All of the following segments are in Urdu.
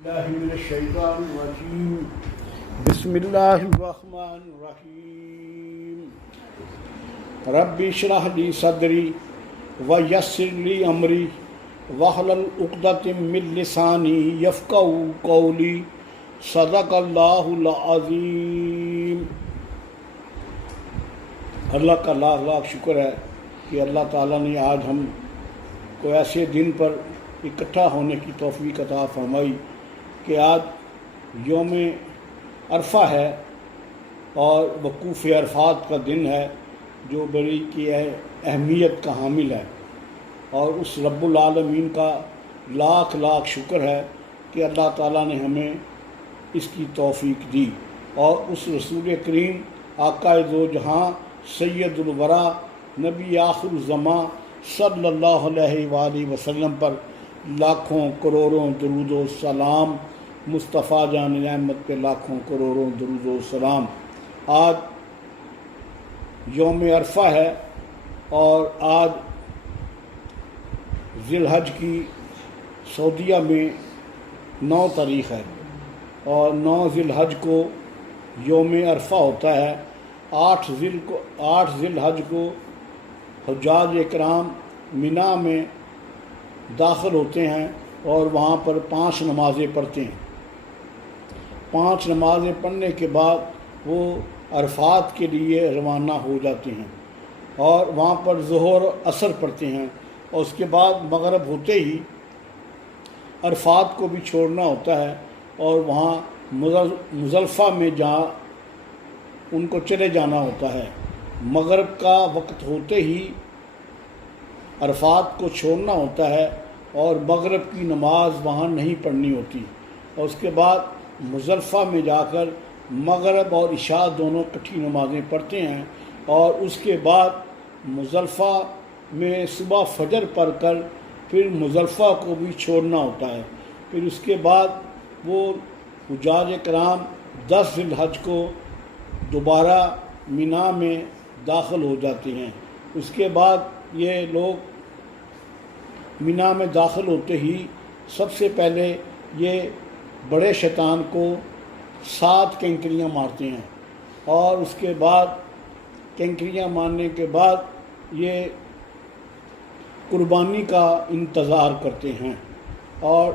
اللہ من الشیطان الرجیم بسم اللہ الرحمن الرحیم رب اشرح لی صدری ویسر لی امری واحلل عقدۃ من لسانی یفقہوا قولی صدق اللہ العظیم۔ اللہ کا لاکھ لاکھ شکر ہے کہ اللہ تعالیٰ نے آج ہم کو ایسے دن پر اکٹھا ہونے کی توفیق عطا فرمائی کہ آج یوم عرفہ ہے اور وقوف عرفات کا دن ہے جو بڑی کی اہمیت کا حامل ہے، اور اس رب العالمین کا لاکھ لاکھ شکر ہے کہ اللہ تعالیٰ نے ہمیں اس کی توفیق دی، اور اس رسول کریم آقا دو جہاں سید الورا نبی آخر الزماں صلی اللہ علیہ وآلہ وسلم پر لاکھوں کروڑوں درود و سلام، مصطفیٰ جان احمد پہ لاکھوں کروڑوں درود و سلام۔ آج یوم عرفہ ہے اور آج ذی الحج کی سعودیہ میں 9 تاریخ ہے، اور 9 ذی الحج کو یوم عرفہ ہوتا ہے۔ 8 ذی الحج کو حجاج اکرام مینا میں داخل ہوتے ہیں اور وہاں پر 5 نمازیں پڑھتے ہیں۔ 5 نمازیں پڑھنے کے بعد وہ عرفات کے لیے روانہ ہو جاتے ہیں، اور وہاں پر ظہر عصر پڑھتے ہیں، اور اس کے بعد مغرب ہوتے ہی عرفات کو بھی چھوڑنا ہوتا ہے، اور وہاں مزدلفہ میں ان کو چلے جانا ہوتا ہے۔ مغرب کا وقت ہوتے ہی عرفات کو چھوڑنا ہوتا ہے، اور مغرب کی نماز وہاں نہیں پڑھنی ہوتی، اور اس کے بعد مزدلفہ میں جا کر مغرب اور عشاء دونوں اکٹھی نمازیں پڑھتے ہیں، اور اس کے بعد مزدلفہ میں صبح فجر پڑھ کر پھر مزدلفہ کو بھی چھوڑنا ہوتا ہے۔ پھر اس کے بعد وہ حجاج کرام 10 ذی الحج کو دوبارہ مینا میں داخل ہو جاتے ہیں۔ اس کے بعد یہ لوگ مینا میں داخل ہوتے ہی سب سے پہلے یہ بڑے شیطان کو 7 کینکریاں مارتے ہیں، اور اس کے بعد کینکریاں مارنے کے بعد یہ قربانی کا انتظار کرتے ہیں، اور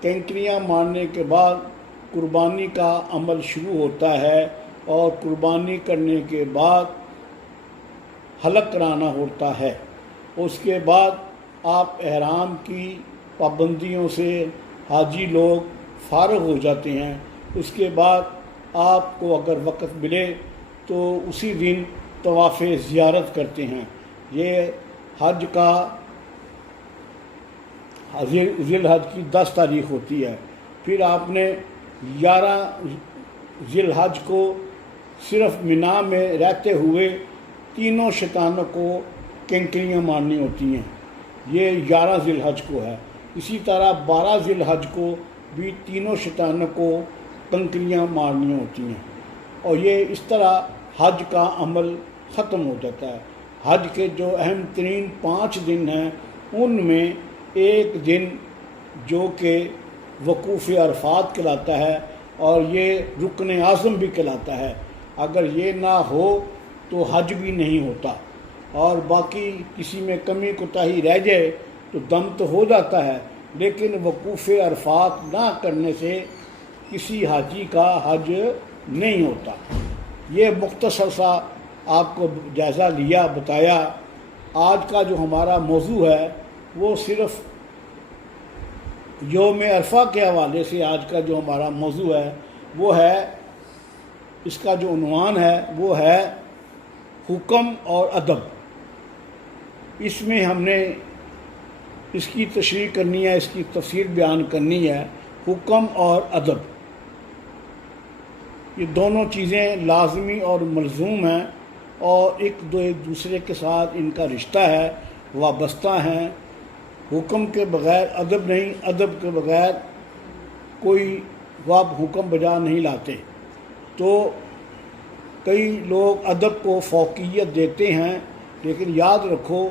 کینکریاں مارنے کے بعد قربانی کا عمل شروع ہوتا ہے، اور قربانی کرنے کے بعد حلق کرانا ہوتا ہے۔ اس کے بعد آپ احرام کی پابندیوں سے حاجی لوگ فارغ ہو جاتے ہیں۔ اس کے بعد آپ کو اگر وقت ملے تو اسی دن طواف زیارت کرتے ہیں۔ یہ حج کا ذی الحج کی 10 تاریخ ہوتی ہے۔ پھر آپ نے 11 ذی الحج کو صرف مینا میں رہتے ہوئے تینوں شیطانوں کو کینکریاں مارنی ہوتی ہیں، یہ 11 ذی الحج کو ہے۔ اسی طرح 12 ذی الحج کو بھی تینوں شیطانوں کو کنکریاں مارنی ہوتی ہیں، اور یہ اس طرح حج کا عمل ختم ہو جاتا ہے۔ حج کے جو اہم ترین 5 دن ہیں ان میں ایک دن جو کہ وقوف عرفات کہلاتا ہے، اور یہ رکن اعظم بھی کہلاتا ہے۔ اگر یہ نہ ہو تو حج بھی نہیں ہوتا، اور باقی کسی میں کمی کوتاہی رہ جائے تو دم تو ہو جاتا ہے، لیکن وقوف عرفات نہ کرنے سے کسی حاجی کا حج نہیں ہوتا۔ یہ مختصر سا آپ کو جائزہ لیا، بتایا۔ آج کا جو ہمارا موضوع ہے وہ صرف یوم عرفہ کے حوالے سے آج کا جو ہمارا موضوع ہے وہ ہے، اس کا جو عنوان ہے وہ ہے حکم اور ادب۔ اس میں ہم نے اس کی تشریح کرنی ہے، اس کی تفصیل بیان کرنی ہے۔ حکم اور ادب یہ دونوں چیزیں لازمی اور ملزوم ہیں، اور ایک دوسرے کے ساتھ ان کا رشتہ ہے، وابستہ ہیں۔ حکم کے بغیر ادب نہیں، ادب کے بغیر کوئی حکم بجا نہیں لاتے۔ تو کئی لوگ ادب کو فوقیت دیتے ہیں، لیکن یاد رکھو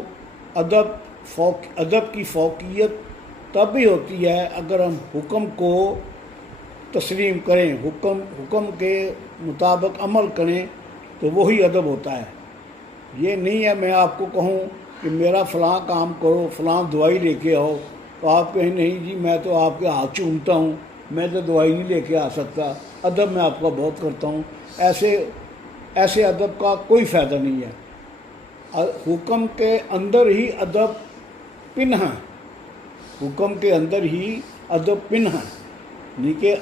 ادب کی فوقیت تب بھی ہوتی ہے اگر ہم حکم کو تسلیم کریں، حکم کے مطابق عمل کریں تو وہی ادب ہوتا ہے۔ یہ نہیں ہے میں آپ کو کہوں کہ میرا فلاں کام کرو، فلاں دوائی لے کے آؤ، تو آپ کہیں نہیں جی میں تو آپ کے ہاتھ چومتا ہوں، میں تو دوائی نہیں لے کے آ سکتا، ادب میں آپ کا بہت کرتا ہوں۔ ایسے ادب کا کوئی فائدہ نہیں ہے۔ حکم کے اندر ہی ادب پن ہے، حکم کے اندر ہی ادب پن ہے، نہیں کہ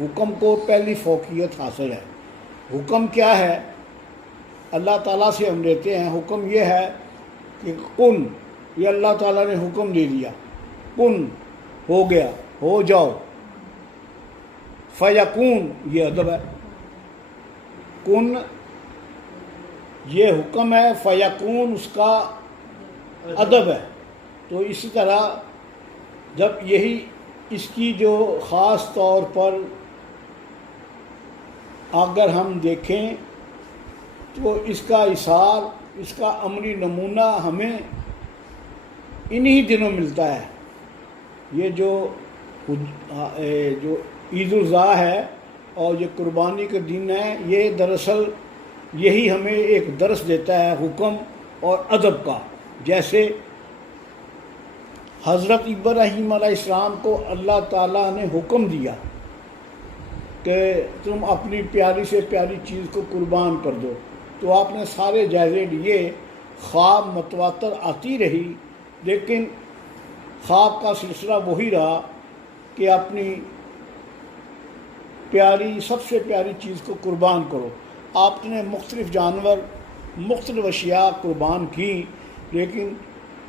حکم کو پہلی فوقیت حاصل ہے۔ حکم کیا ہے؟ اللہ تعالیٰ سے ہم لیتے ہیں، حکم یہ ہے کہ کن، یہ اللہ تعالیٰ نے حکم دے دیا، کن ہو گیا، ہو جاؤ، فیکون یہ ادب ہے، کن یہ حکم ہے، فیکون اس کا ادب ہے۔ تو اسی طرح جب یہی اس کی جو خاص طور پر اگر ہم دیکھیں تو اس کا اثار، اس کا عملی نمونہ ہمیں انہی دنوں ملتا ہے۔ یہ جو عید الاضحیٰ ہے اور یہ قربانی کے دن ہے، یہ دراصل یہی ہمیں ایک درس دیتا ہے حکم اور ادب کا۔ جیسے حضرت ابراہیم علیہ السلام کو اللہ تعالیٰ نے حکم دیا کہ تم اپنی پیاری سے پیاری چیز کو قربان کر دو، تو آپ نے سارے جائزے لیے، خواب متواتر آتی رہی، لیکن خواب کا سلسلہ وہی رہا کہ اپنی پیاری، سب سے پیاری چیز کو قربان کرو۔ آپ نے مختلف جانور، مختلف اشیاء قربان کی، لیکن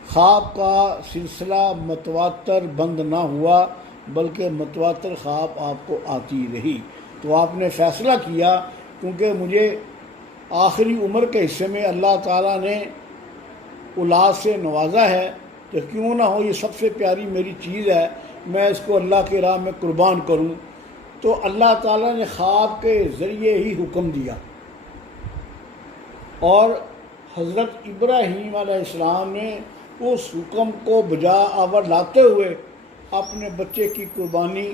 خواب کا سلسلہ متواتر بند نہ ہوا، بلکہ متواتر خواب آپ کو آتی رہی۔ تو آپ نے فیصلہ کیا کیونکہ مجھے آخری عمر کے حصے میں اللہ تعالیٰ نے اولاد سے نوازا ہے، تو کیوں نہ ہو یہ سب سے پیاری میری چیز ہے، میں اس کو اللہ کی راہ میں قربان کروں۔ تو اللہ تعالیٰ نے خواب کے ذریعے ہی حکم دیا، اور حضرت ابراہیم علیہ السلام نے اس حکم کو بجا آور لاتے ہوئے اپنے بچے کی قربانی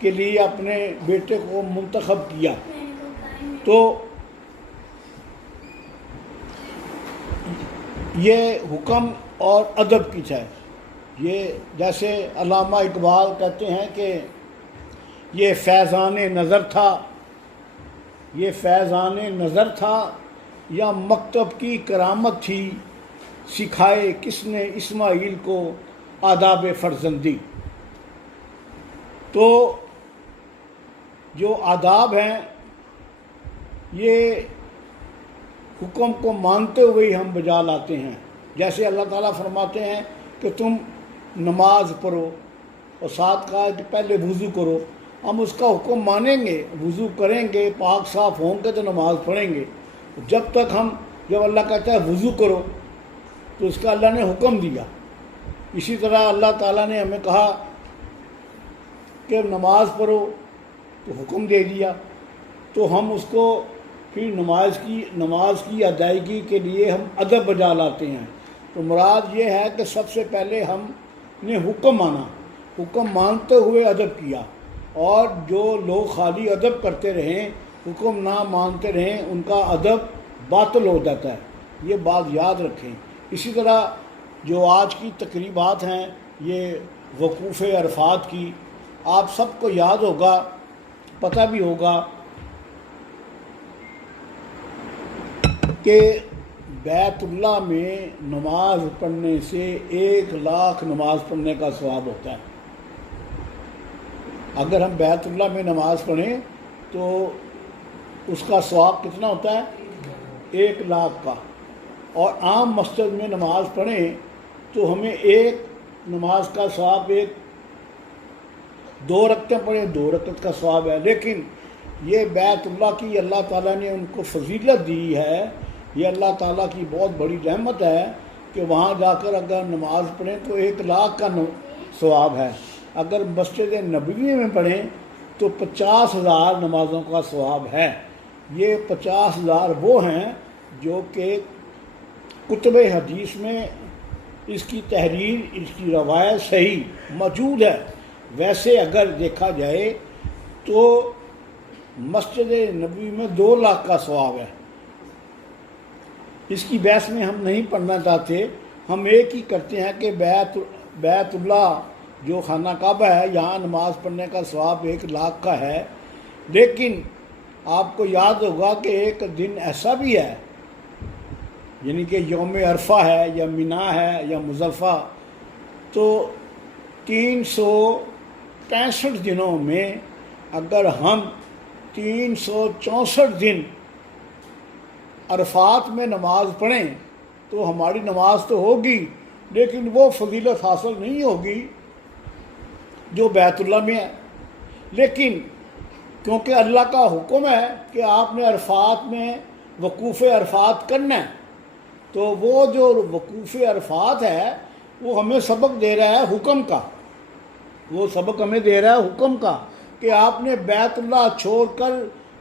کے لیے اپنے بیٹے کو منتخب کیا۔ تو یہ حکم اور ادب کی ہے۔ یہ جیسے علامہ اقبال کہتے ہیں کہ یہ فیضان نظر تھا، یہ فیضان نظر تھا یا مکتب کی کرامت تھی، سکھائے کس نے اسماعیل کو آداب فرزندی۔ تو جو آداب ہیں یہ حکم کو مانتے ہوئے ہی ہم بجا لاتے ہیں۔ جیسے اللہ تعالیٰ فرماتے ہیں کہ تم نماز پڑھو، اور ساتھ کہا کہ پہلے وضو کرو، ہم اس کا حکم مانیں گے، وضو کریں گے، پاک صاف ہوں گے تو نماز پڑھیں گے۔ جب اللہ کہتا ہے وضو کرو تو اس کا اللہ نے حکم دیا۔ اسی طرح اللہ تعالیٰ نے ہمیں کہا کہ نماز پڑھو تو حکم دے دیا، تو ہم اس کو پھر نماز کی ادائیگی کے لیے ہم ادب بجا لاتے ہیں۔ تو مراد یہ ہے کہ سب سے پہلے ہم نے حکم مانا، حکم مانتے ہوئے ادب کیا، اور جو لوگ خالی ادب کرتے رہیں، حکم نہ مانتے رہیں، ان کا ادب باطل ہو جاتا ہے۔ یہ بات یاد رکھیں۔ اسی طرح جو آج کی تقریبات ہیں، یہ وقوف عرفات کی، آپ سب کو یاد ہوگا، پتہ بھی ہوگا کہ بیت اللہ میں نماز پڑھنے سے 1,00,000 نماز پڑھنے کا ثواب ہوتا ہے۔ اگر ہم بیت اللہ میں نماز پڑھیں تو اس کا ثواب کتنا ہوتا ہے؟ 1,00,000 کا۔ اور عام مسجد میں نماز پڑھیں تو ہمیں ایک نماز کا ثواب، 2 رکعتیں پڑھیں 2 رکعت کا ثواب ہے۔ لیکن یہ بیت اللہ کی اللہ تعالیٰ نے ان کو فضیلت دی ہے، یہ اللہ تعالیٰ کی بہت بڑی رحمت ہے کہ وہاں جا کر اگر نماز پڑھیں تو 1,00,000 کا ثواب ہے۔ اگر مسجد نبوی میں پڑھیں تو 50,000 نمازوں کا ثواب ہے۔ یہ 50,000 وہ ہیں جو کہ کتب حدیث میں اس کی تحریر، اس کی روایت صحیح موجود ہے ویسے اگر دیکھا جائے تو مسجد نبوی میں 2 لاکھ کا ثواب ہے۔ اس کی بحث میں ہم نہیں پڑھنا چاہتے، ہم ایک ہی کرتے ہیں کہ بیت اللہ جو خانہ کعبہ ہے یہاں نماز پڑھنے کا ثواب 1 لاکھ کا ہے۔ لیکن آپ کو یاد ہوگا کہ ایک دن ایسا بھی ہے، یعنی کہ یوم عرفہ ہے یا مینا ہے یا مزدلفہ، تو 365 دنوں میں اگر ہم 364 دن عرفات میں نماز پڑھیں تو ہماری نماز تو ہوگی، لیکن وہ فضیلت حاصل نہیں ہوگی جو بیت اللہ میں ہے۔ لیکن کیونکہ اللہ کا حکم ہے کہ آپ نے عرفات میں وقوف عرفات کرنا ہے، تو وہ جو وقوف عرفات ہے وہ ہمیں سبق دے رہا ہے حکم کا، وہ سبق ہمیں دے رہا ہے حکم کا کہ آپ نے بیت اللہ چھوڑ کر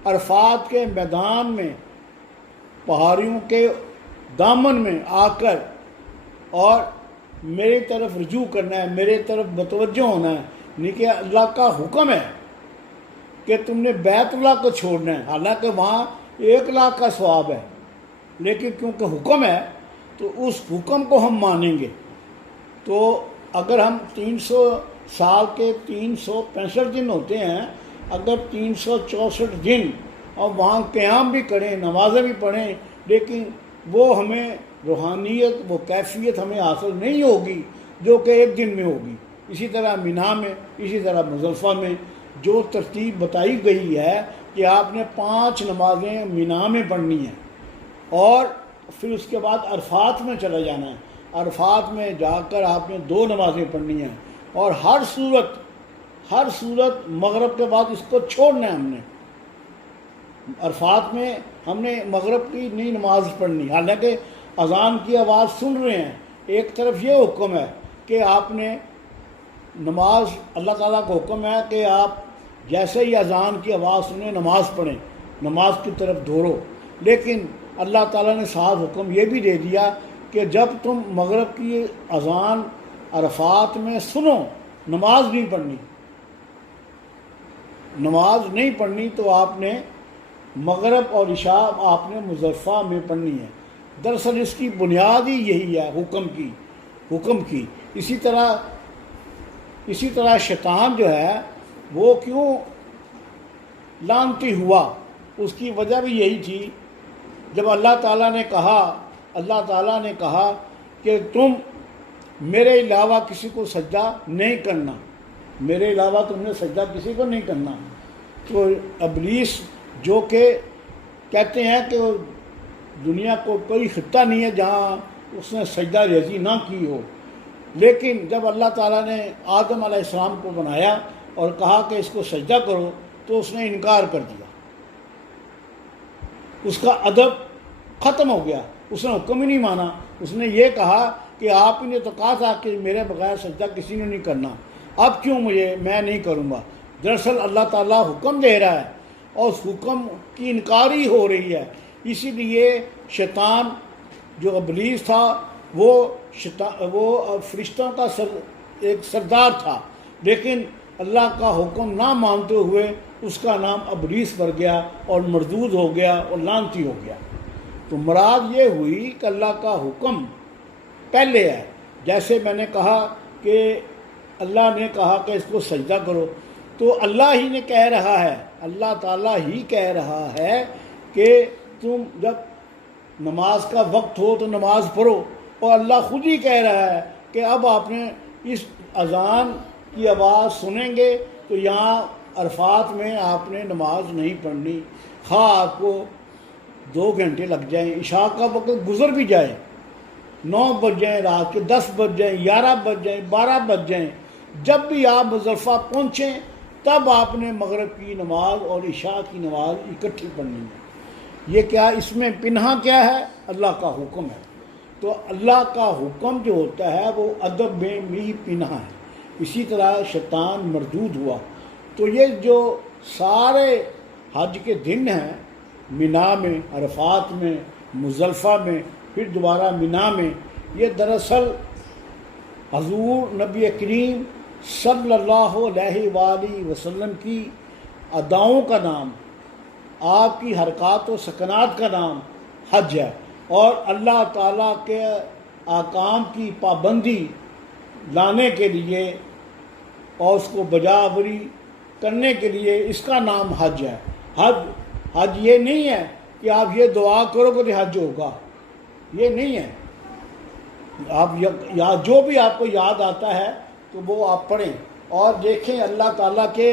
عرفات کے میدان میں پہاڑیوں کے دامن میں آ کر اور میری طرف رجوع کرنا ہے، میرے طرف متوجہ ہونا ہے۔ نہیں کہ اللہ کا حکم ہے کہ تم نے بیت اللہ کو چھوڑنا ہے، حالانکہ وہاں 1 لاکھ کا ثواب ہے، لیکن کیونکہ حکم ہے تو اس حکم کو ہم مانیں گے۔ تو اگر ہم 300 سال کے 365 دن ہوتے ہیں، اگر 364 دن اور وہاں قیام بھی کریں، نمازیں بھی پڑھیں، لیکن وہ ہمیں روحانیت، وہ کیفیت ہمیں حاصل نہیں ہوگی جو کہ 1 دن میں ہوگی۔ اسی طرح مینا میں، اسی طرح مزدلفہ میں جو ترتیب بتائی گئی ہے کہ آپ نے 5 نمازیں مینا میں پڑھنی ہیں اور پھر اس کے بعد عرفات میں چلا جانا ہے، عرفات میں جا کر آپ نے 2 نمازیں پڑھنی ہیں، اور ہر صورت مغرب کے بعد اس کو چھوڑنا ہے۔ ہم نے عرفات میں ہم نے مغرب کی نہیں نماز پڑھنی، حالانکہ اذان کی آواز سن رہے ہیں۔ ایک طرف یہ حکم ہے کہ آپ نے نماز، اللہ تعالیٰ کا حکم ہے کہ آپ جیسے ہی اذان کی آواز سنیں نماز پڑھیں، نماز کی طرف دوڑو، لیکن اللہ تعالیٰ نے صاف حکم یہ بھی دے دیا کہ جب تم مغرب کی اذان عرفات میں سنو، نماز نہیں پڑھنی، تو آپ نے مغرب اور عشاء آپ نے مزدلفہ میں پڑھنی ہے۔ دراصل اس کی بنیاد ہی یہی ہے حکم کی۔ اسی طرح شیطان جو ہے وہ کیوں لعنتی ہوا، اس کی وجہ بھی یہی تھی۔ جب اللہ تعالیٰ نے کہا کہ تم میرے علاوہ کسی کو سجدہ نہیں کرنا، میرے علاوہ تم نے سجدہ کسی کو نہیں کرنا، تو ابلیس جو کہ کہتے ہیں کہ دنیا کو کوئی خطہ نہیں ہے جہاں اس نے سجدہ ریزی نہ کی ہو، لیکن جب اللہ تعالیٰ نے آدم علیہ السلام کو بنایا اور کہا کہ اس کو سجدہ کرو تو اس نے انکار کر دیا، اس کا ادب ختم ہو گیا، اس نے حکم ہی نہیں مانا۔ اس نے یہ کہا کہ آپ نے تو کہا تھا کہ میرے بغیر سجدہ کسی نے نہیں کرنا، اب کیوں میں نہیں کروں گا۔ دراصل اللہ تعالیٰ حکم دے رہا ہے اور اس حکم کی انکاری ہو رہی ہے، اسی لیے شیطان جو ابلیس تھا وہ فرشتوں کا ایک سردار تھا، لیکن اللہ کا حکم نہ مانتے ہوئے اس کا نام ابلیس پڑ گیا اور مردود ہو گیا اور لعنتی ہو گیا۔ تو مراد یہ ہوئی کہ اللہ کا حکم پہلے ہے، جیسے میں نے کہا کہ اللہ نے کہا کہ اس کو سجدہ کرو، تو اللہ ہی نے کہہ رہا ہے، اللہ تعالیٰ ہی کہہ رہا ہے کہ تم جب نماز کا وقت ہو تو نماز پڑھو، اور اللہ خود ہی کہہ رہا ہے کہ اب آپ نے اس اذان کی آواز سنیں گے تو یہاں عرفات میں آپ نے نماز نہیں پڑھنی، خواہ آپ کو 2 گھنٹے لگ جائیں، عشاء کا وقت گزر بھی جائے، 9 بج جائیں، رات کے 10 بج جائیں، 11 بج جائیں، 12 بج جائیں، جب بھی آپ مزدلفہ پہنچیں تب آپ نے مغرب کی نماز اور عشاء کی نماز اکٹھی پڑھنی ہے۔ یہ کیا اس میں پنہا کیا ہے؟ اللہ کا حکم ہے۔ تو اللہ کا حکم جو ہوتا ہے وہ ادب میں بھی پنہا ہے۔ اسی طرح شیطان مردود ہوا۔ تو یہ جو سارے حج کے دن ہیں، مینا میں، عرفات میں، مزدلفہ میں، پھر دوبارہ مینا میں، یہ دراصل حضور نبی کریم صلی اللہ علیہ وآلہ وسلم کی اداؤں کا نام، آپ کی حرکات و سکنات کا نام حج ہے، اور اللہ تعالیٰ کے احکام کی پابندی لانے کے لیے اور اس کو بجاوری کرنے کے لیے اس کا نام حج ہے۔ حج یہ نہیں ہے کہ آپ یہ دعا کرو کہ حج ہوگا، یہ نہیں ہے۔ آپ جو بھی آپ کو یاد آتا ہے تو وہ آپ پڑھیں اور دیکھیں اللہ تعالیٰ کے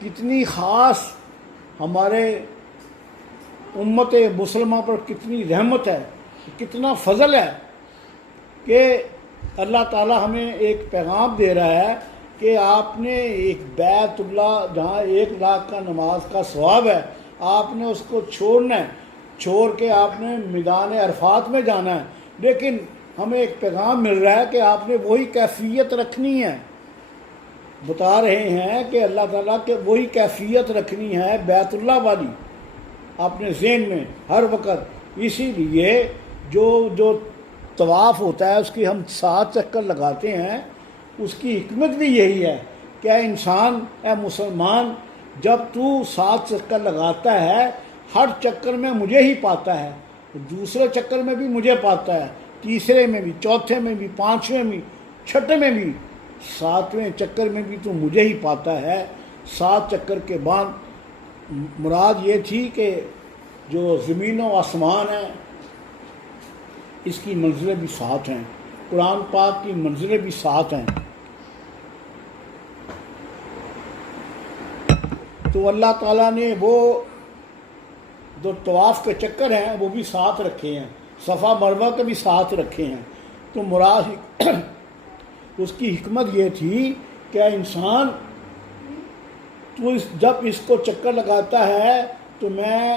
کتنی خاص ہمارے امت مسلمہ پر کتنی رحمت ہے، کتنا فضل ہے کہ اللہ تعالیٰ ہمیں ایک پیغام دے رہا ہے کہ آپ نے ایک بیت اللہ جہاں 1,00,000 کا نماز کا ثواب ہے، آپ نے اس کو چھوڑنا ہے، چھوڑ کے آپ نے میدان عرفات میں جانا ہے، لیکن ہمیں ایک پیغام مل رہا ہے کہ آپ نے وہی کیفیت رکھنی ہے۔ بتا رہے ہیں کہ اللہ تعالیٰ کے وہی کیفیت رکھنی ہے بیت اللہ والی اپنے ذہن میں ہر وقت۔ اسی لیے جو طواف ہوتا ہے اس کی ہم 7 چکر لگاتے ہیں، اس کی حکمت بھی یہی ہے کہ اے انسان، اے مسلمان، جب تو 7 چکر لگاتا ہے ہر چکر میں مجھے ہی پاتا ہے، دوسرے چکر میں بھی مجھے پاتا ہے، تیسرے میں بھی، چوتھے میں بھی، پانچویں میں بھی، چھٹے میں بھی، 7ویں چکر میں بھی تو مجھے ہی پاتا ہے۔ 7 چکر کے بعد مراد یہ تھی کہ جو زمین و آسمان ہے اس کی منزلیں بھی 7 ہیں، قرآن پاک کی منزلیں بھی 7 ہیں۔ تو اللہ تعالیٰ نے وہ جو طواف کے چکر ہیں وہ بھی 7 رکھے ہیں، صفا مروہ کے بھی 7 رکھے ہیں۔ تو مراد اس کی حکمت یہ تھی کہ انسان تو جب اس کو چکر لگاتا ہے تو میں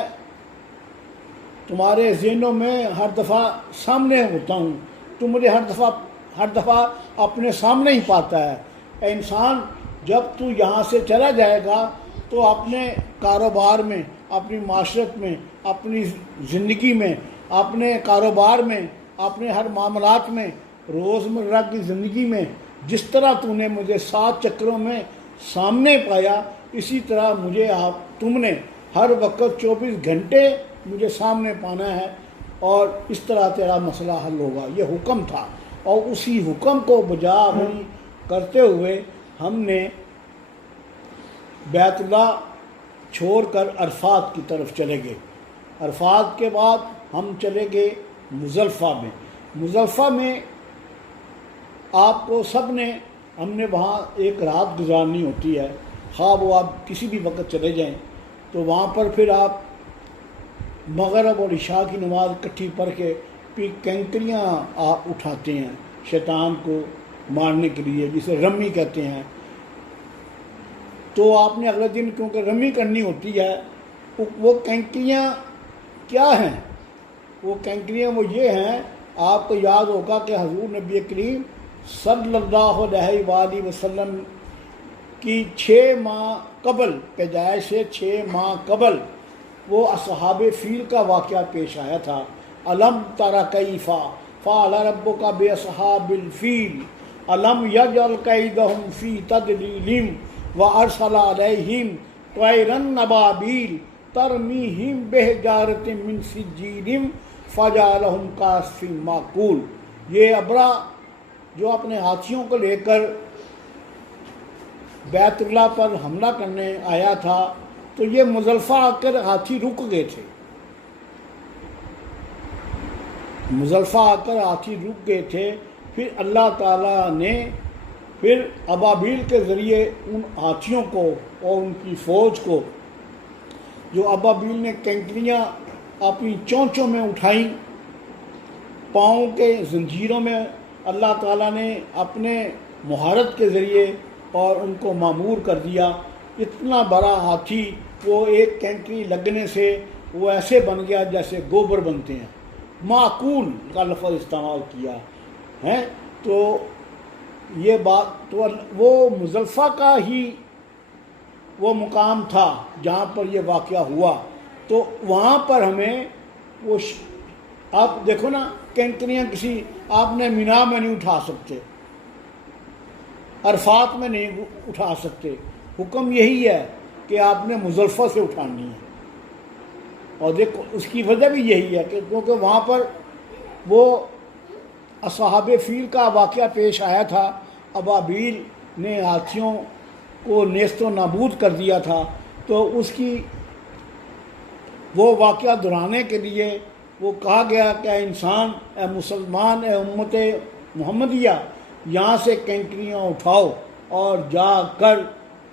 تمہارے ذہنوں میں ہر دفعہ سامنے ہوتا ہوں، تو مجھے ہر دفعہ اپنے سامنے ہی پاتا ہے۔ اے انسان، جب تو یہاں سے چلا جائے گا تو اپنے کاروبار میں، اپنی معاشرت میں، اپنی زندگی میں، اپنے کاروبار میں، اپنے ہر معاملات میں، روزمرہ کی زندگی میں جس طرح تو نے مجھے 7 چکروں میں سامنے پایا، اسی طرح مجھے تم نے ہر وقت 24 گھنٹے مجھے سامنے پانا ہے، اور اس طرح تیرا مسئلہ حل ہوگا۔ یہ حکم تھا، اور اسی حکم کو بجا آوری کرتے ہوئے ہم نے بیت اللہ چھوڑ کر عرفات کی طرف چلے گئے۔ عرفات کے بعد ہم چلے گئے مزدلفہ میں۔ مزدلفہ میں آپ کو ہم نے وہاں ایک رات گزارنی ہوتی ہے، خواہ وہ آپ کسی بھی وقت چلے جائیں، تو وہاں پر پھر آپ مغرب اور عشاء کی نماز اکٹھی پڑھ کے پھر کینکریاں آپ اٹھاتے ہیں شیطان کو مارنے کے لیے، جسے رمی کہتے ہیں۔ تو آپ نے اگلے دن کیونکہ رمی کرنی ہوتی ہے، وہ کینکریاں کیا ہیں؟ وہ کینکریاں وہ یہ ہیں، آپ کو یاد ہوگا کہ حضور نبی کریم صلی اللہ علیہ وآلہ وسلم کی 6 ماہ قبل، پیدائش سے 6 ماہ قبل وہ اصحاب فیل کا واقعہ پیش آیا تھا۔ الم تر کیف فعل ربک باصحاب الفیل الم یجعل کیدہم فی تضلیل وارسل علیہم طیرا ابابیل ترمیہم بحجارۃ من سجیل فجعلہم کعصف مأکول۔ یہ ابرا جو اپنے ہاتھیوں کو لے کر بیت اللہ پر حملہ کرنے آیا تھا، تو یہ مزدلفہ آ کر ہاتھی رک گئے تھے، مزدلفہ آ کر ہاتھی رک گئے تھے۔ پھر اللہ تعالیٰ نے پھر ابابیل کے ذریعے ان ہاتھیوں کو اور ان کی فوج کو، جو ابابیل نے کینکریاں اپنی چونچوں میں اٹھائیں، پاؤں کے زنجیروں میں اللہ تعالیٰ نے اپنے مہارت کے ذریعے اور ان کو معمور کر دیا۔ اتنا بڑا ہاتھی، وہ ایک کینکری لگنے سے وہ ایسے بن گیا جیسے گوبر بنتے ہیں، معقول کا لفظ استعمال کیا ہے۔ تو یہ بات تو وہ مزدلفہ کا ہی وہ مقام تھا جہاں پر یہ واقعہ ہوا، تو وہاں پر ہمیں وہ آپ دیکھو نا، کینکریاں کسی آپ نے مینا میں نہیں اٹھا سکتے، عرفات میں نہیں اٹھا سکتے۔ حکم یہی ہے کہ آپ نے مزدلفہ سے اٹھانی ہے، اور دیکھو اس کی وجہ بھی یہی ہے کہ کیونکہ وہاں پر وہ اصحاب فیل کا واقعہ پیش آیا تھا، ابابیل نے ہاتھیوں کو نیست و نابود کر دیا تھا، تو اس کی وہ واقعہ دہرانے کے لیے وہ کہا گیا کہ اے انسان، اے مسلمان، اے امت محمدیہ، یہاں سے کینکریاں اٹھاؤ اور جا کر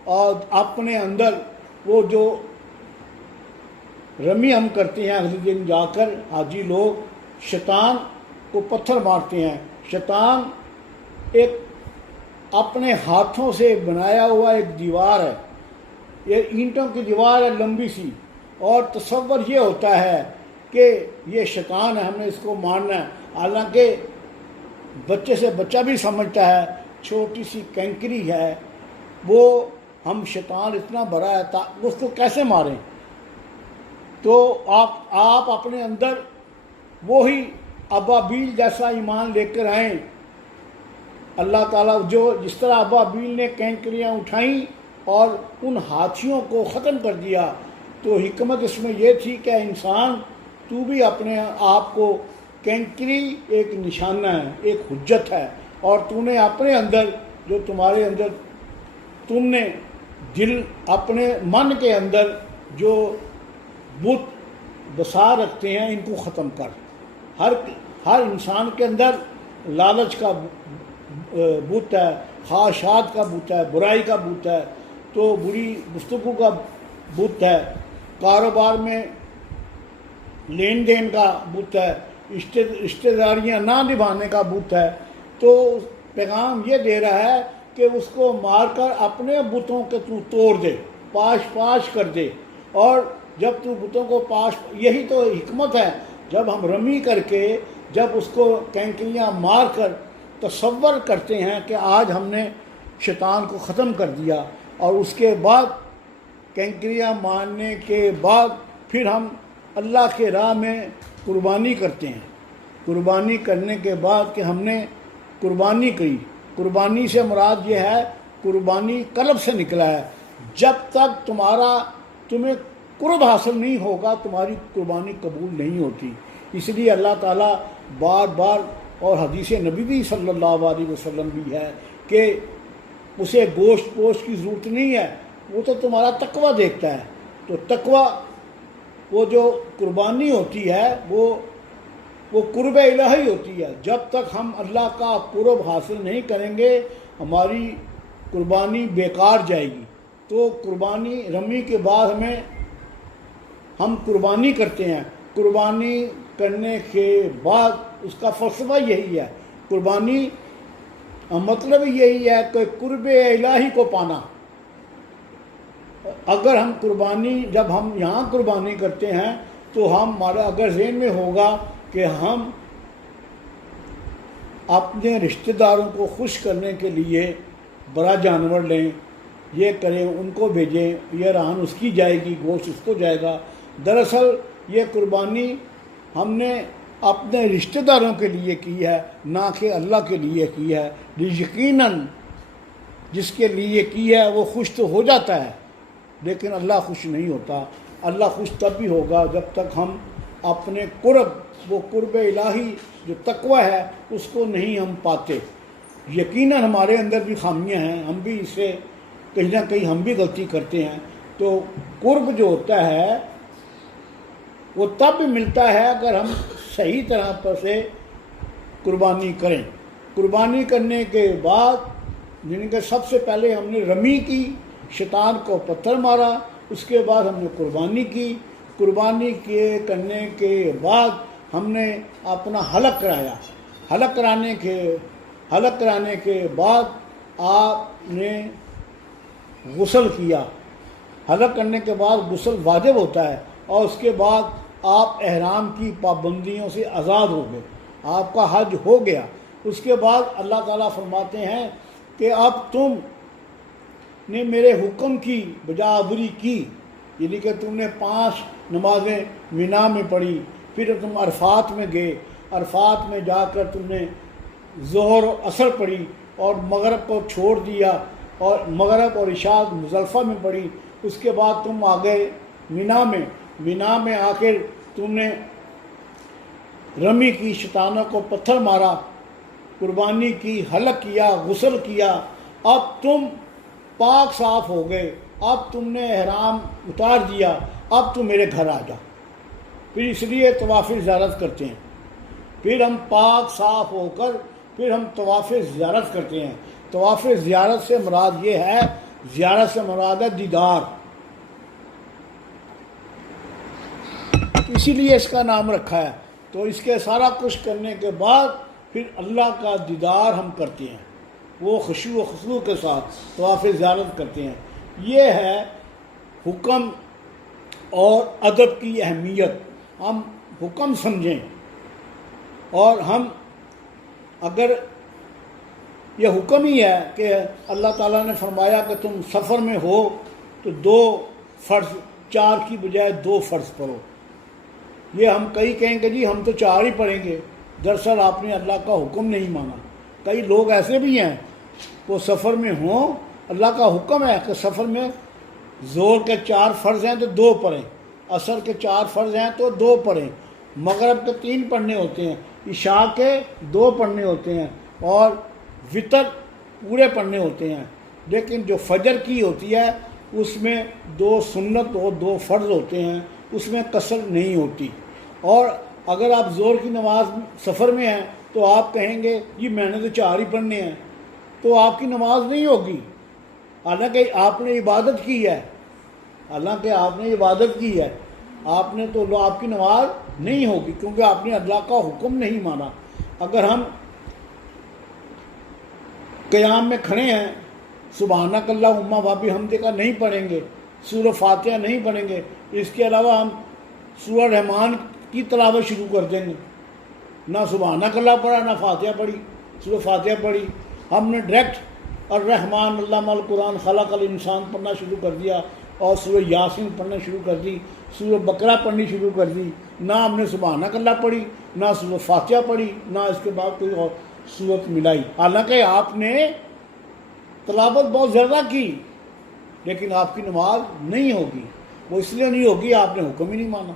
اور اپنے اندر وہ جو رمی ہم کرتے ہیں اگلے دن جا کر حاجی لوگ شیطان کو پتھر مارتے ہیں۔ شیطان ایک اپنے ہاتھوں سے بنایا ہوا ایک دیوار ہے، یہ اینٹوں کی دیوار ہے لمبی سی، اور تصور یہ ہوتا ہے کہ یہ شیطان ہے، ہم نے اس کو مارنا ہے، حالانکہ بچے سے بچہ بھی سمجھتا ہے چھوٹی سی کینکری ہے، وہ ہم شیطان اتنا بڑا ہے اس کو کیسے ماریں؟ تو آپ اپنے اندر وہی ابابیل جیسا ایمان لے کر آئیں۔ اللہ تعالیٰ جس طرح ابابیل نے کینکریاں اٹھائیں اور ان ہاتھیوں کو ختم کر دیا، تو حکمت اس میں یہ تھی کہ انسان تو بھی اپنے آپ کو، کینکری ایک نشانہ ہے، ایک حجت ہے، اور تو نے اپنے اندر جو تمہارے اندر تم نے دل اپنے من کے اندر جو بت بسا رکھتے ہیں ان کو ختم کر۔ ہر انسان کے اندر لالچ کا بت ہے، خواہشات کا بت ہے، برائی کا بت ہے، تو بری گفتگو کا بت ہے، کاروبار میں لین دین کا بت ہے، رشتہ داریاں نہ نبھانے کا بت ہے۔ تو پیغام یہ دے رہا ہے کہ اس کو مار کر اپنے بتوں کے تو توڑ دے، پاش کر دے، اور جب تو بتوں کو یہی تو حکمت ہے، جب ہم رمی کر کے جب اس کو کینکریاں مار کر تصور کرتے ہیں کہ آج ہم نے شیطان کو ختم کر دیا، اور اس کے بعد کینکریاں مارنے کے بعد پھر ہم اللہ کے راہ میں قربانی کرتے ہیں۔ قربانی کرنے کے بعد کہ ہم نے قربانی کی، قربانی سے مراد یہ ہے قربانی قلب سے نکلا ہے۔ جب تک تمہیں قرب حاصل نہیں ہوگا تمہاری قربانی قبول نہیں ہوتی۔ اس لیے اللہ تعالیٰ بار بار، اور حدیث نبی بھی صلی اللہ علیہ وسلم بھی ہے کہ اسے گوشت پوشت کی ضرورت نہیں ہے، وہ تو تمہارا تقویٰ دیکھتا ہے۔ تو تقویٰ، وہ جو قربانی ہوتی ہے وہ قرب الہی ہوتی ہے۔ جب تک ہم اللہ کا قرب حاصل نہیں کریں گے ہماری قربانی بیکار جائے گی۔ تو قربانی رمی کے بعد ہم قربانی کرتے ہیں۔ قربانی کرنے کے بعد اس کا فلسفہ یہی ہے، قربانی مطلب یہی ہے کہ قرب الہی کو پانا۔ اگر ہم جب ہم یہاں قربانی کرتے ہیں تو ہمارا اگر ذہن میں ہوگا کہ ہم اپنے رشتہ داروں کو خوش کرنے کے لیے بڑا جانور لیں، یہ کریں، ان کو بھیجیں، یہ رہن اس کی جائے گی، گوشت اس کو جائے گا، دراصل یہ قربانی ہم نے اپنے رشتہ داروں کے لیے کی ہے، نہ کہ اللہ کے لیے کی ہے۔ یقیناً جس کے لیے کی ہے وہ خوش تو ہو جاتا ہے، لیکن اللہ خوش نہیں ہوتا۔ اللہ خوش تب بھی ہوگا جب تک ہم اپنے وہ قرب الہی جو تقویٰ ہے اس کو نہیں ہم پاتے۔ یقیناً ہمارے اندر بھی خامیاں ہیں، ہم بھی اسے کہیں نہ کہیں ہم بھی غلطی کرتے ہیں۔ تو قرب جو ہوتا ہے وہ تب ملتا ہے اگر ہم صحیح طرح پر سے قربانی کریں۔ قربانی کرنے کے بعد یعنی کہ سب سے پہلے ہم نے رمی کی، شیطان کو پتھر مارا، اس کے بعد ہم نے قربانی کی۔ قربانی کرنے کے بعد ہم نے اپنا حلق کرایا۔ حلق کرانے کے بعد آپ نے غسل کیا۔ حلق کرنے کے بعد غسل واجب ہوتا ہے، اور اس کے بعد آپ احرام کی پابندیوں سے آزاد ہو گئے، آپ کا حج ہو گیا۔ اس کے بعد اللہ تعالیٰ فرماتے ہیں کہ اب تم نے میرے حکم کی بجاوری کی، یعنی کہ تم نے 5 نمازیں مینا میں پڑھی، پھر تم عرفات میں گئے، عرفات میں جا کر تم نے ظہر و عصر پڑھی، اور مغرب کو چھوڑ دیا اور مغرب اور عشاء مزدلفہ میں پڑھی، اس کے بعد تم آ گئے مینا میں آ کر تم نے رمی کی، شیطانوں کو پتھر مارا، قربانی کی، حلق کیا، غسل کیا، اب تم پاک صاف ہو گئے، اب تم نے احرام اتار دیا، اب تم میرے گھر آ جا۔ پھر اس لیے طواف زیارت کرتے ہیں، پھر ہم پاک صاف ہو کر پھر ہم طواف زیارت کرتے ہیں۔ طواف زیارت سے مراد یہ ہے، زیارت سے مراد ہے دیدار، اسی لیے اس کا نام رکھا ہے۔ تو اس کے سارا کچھ کرنے کے بعد پھر اللہ کا دیدار ہم کرتے ہیں، وہ خشوع و خضوع کے ساتھ طواف زیارت کرتے ہیں۔ یہ ہے حکم اور ادب کی اہمیت۔ ہم حکم سمجھیں، اور ہم اگر یہ حکم ہی ہے کہ اللہ تعالیٰ نے فرمایا کہ تم سفر میں ہو تو 2 فرض، 4 کی بجائے 2 فرض پڑھو، یہ ہم کئی کہیں گے جی ہم تو 4 ہی پڑھیں گے، دراصل آپ نے اللہ کا حکم نہیں مانا۔ کئی لوگ ایسے بھی ہیں وہ سفر میں ہوں، اللہ کا حکم ہے کہ سفر میں ظہر کے 4 فرض ہیں تو 2 پڑھیں، عصر کے 4 فرض ہیں تو 2 پڑھیں، مغرب کے 3 پڑھنے ہوتے ہیں، عشاء کے 2 پڑھنے ہوتے ہیں، اور وتر پورے پڑھنے ہوتے ہیں۔ لیکن جو فجر کی ہوتی ہے اس میں 2 سنت اور 2 فرض ہوتے ہیں، اس میں قصر نہیں ہوتی۔ اور اگر آپ ظہر کی نماز سفر میں ہیں تو آپ کہیں گے جی میں نے تو 4 ہی پڑھنے ہیں، تو آپ کی نماز نہیں ہوگی، حالانکہ آپ نے عبادت کی ہے، آپ نے تو آپ کی نماز نہیں ہوگی، کیونکہ آپ نے اللہ کا حکم نہیں مانا۔ اگر ہم قیام میں کھڑے ہیں، سبحانک اللہم و بحمدک نہیں پڑھیں گے، سورہ فاتحہ نہیں پڑھیں گے، اس کے علاوہ ہم سورہ رحمان کی تلاوت شروع کر دیں گے، نہ سبحانک اللہ پڑھا، نہ فاتحہ پڑھی، سورہ فاتحہ پڑھی، ہم نے ڈائریکٹ الرحمن علم القرآن خلق الانسان پڑھنا شروع کر دیا، اور سورہ یاسین پڑھنا شروع کر دی، سورہ بقرہ پڑھنی شروع کر دی، نہ ہم نے سبحانک اللہ پڑھی، نہ سورہ فاتحہ پڑھی، نہ اس کے بعد کوئی اور صورت ملائی، حالانکہ آپ نے تلاوت بہت زیادہ کی، لیکن آپ کی نماز نہیں ہوگی۔ وہ اس لیے نہیں ہوگی، آپ نے حکم ہی نہیں مانا۔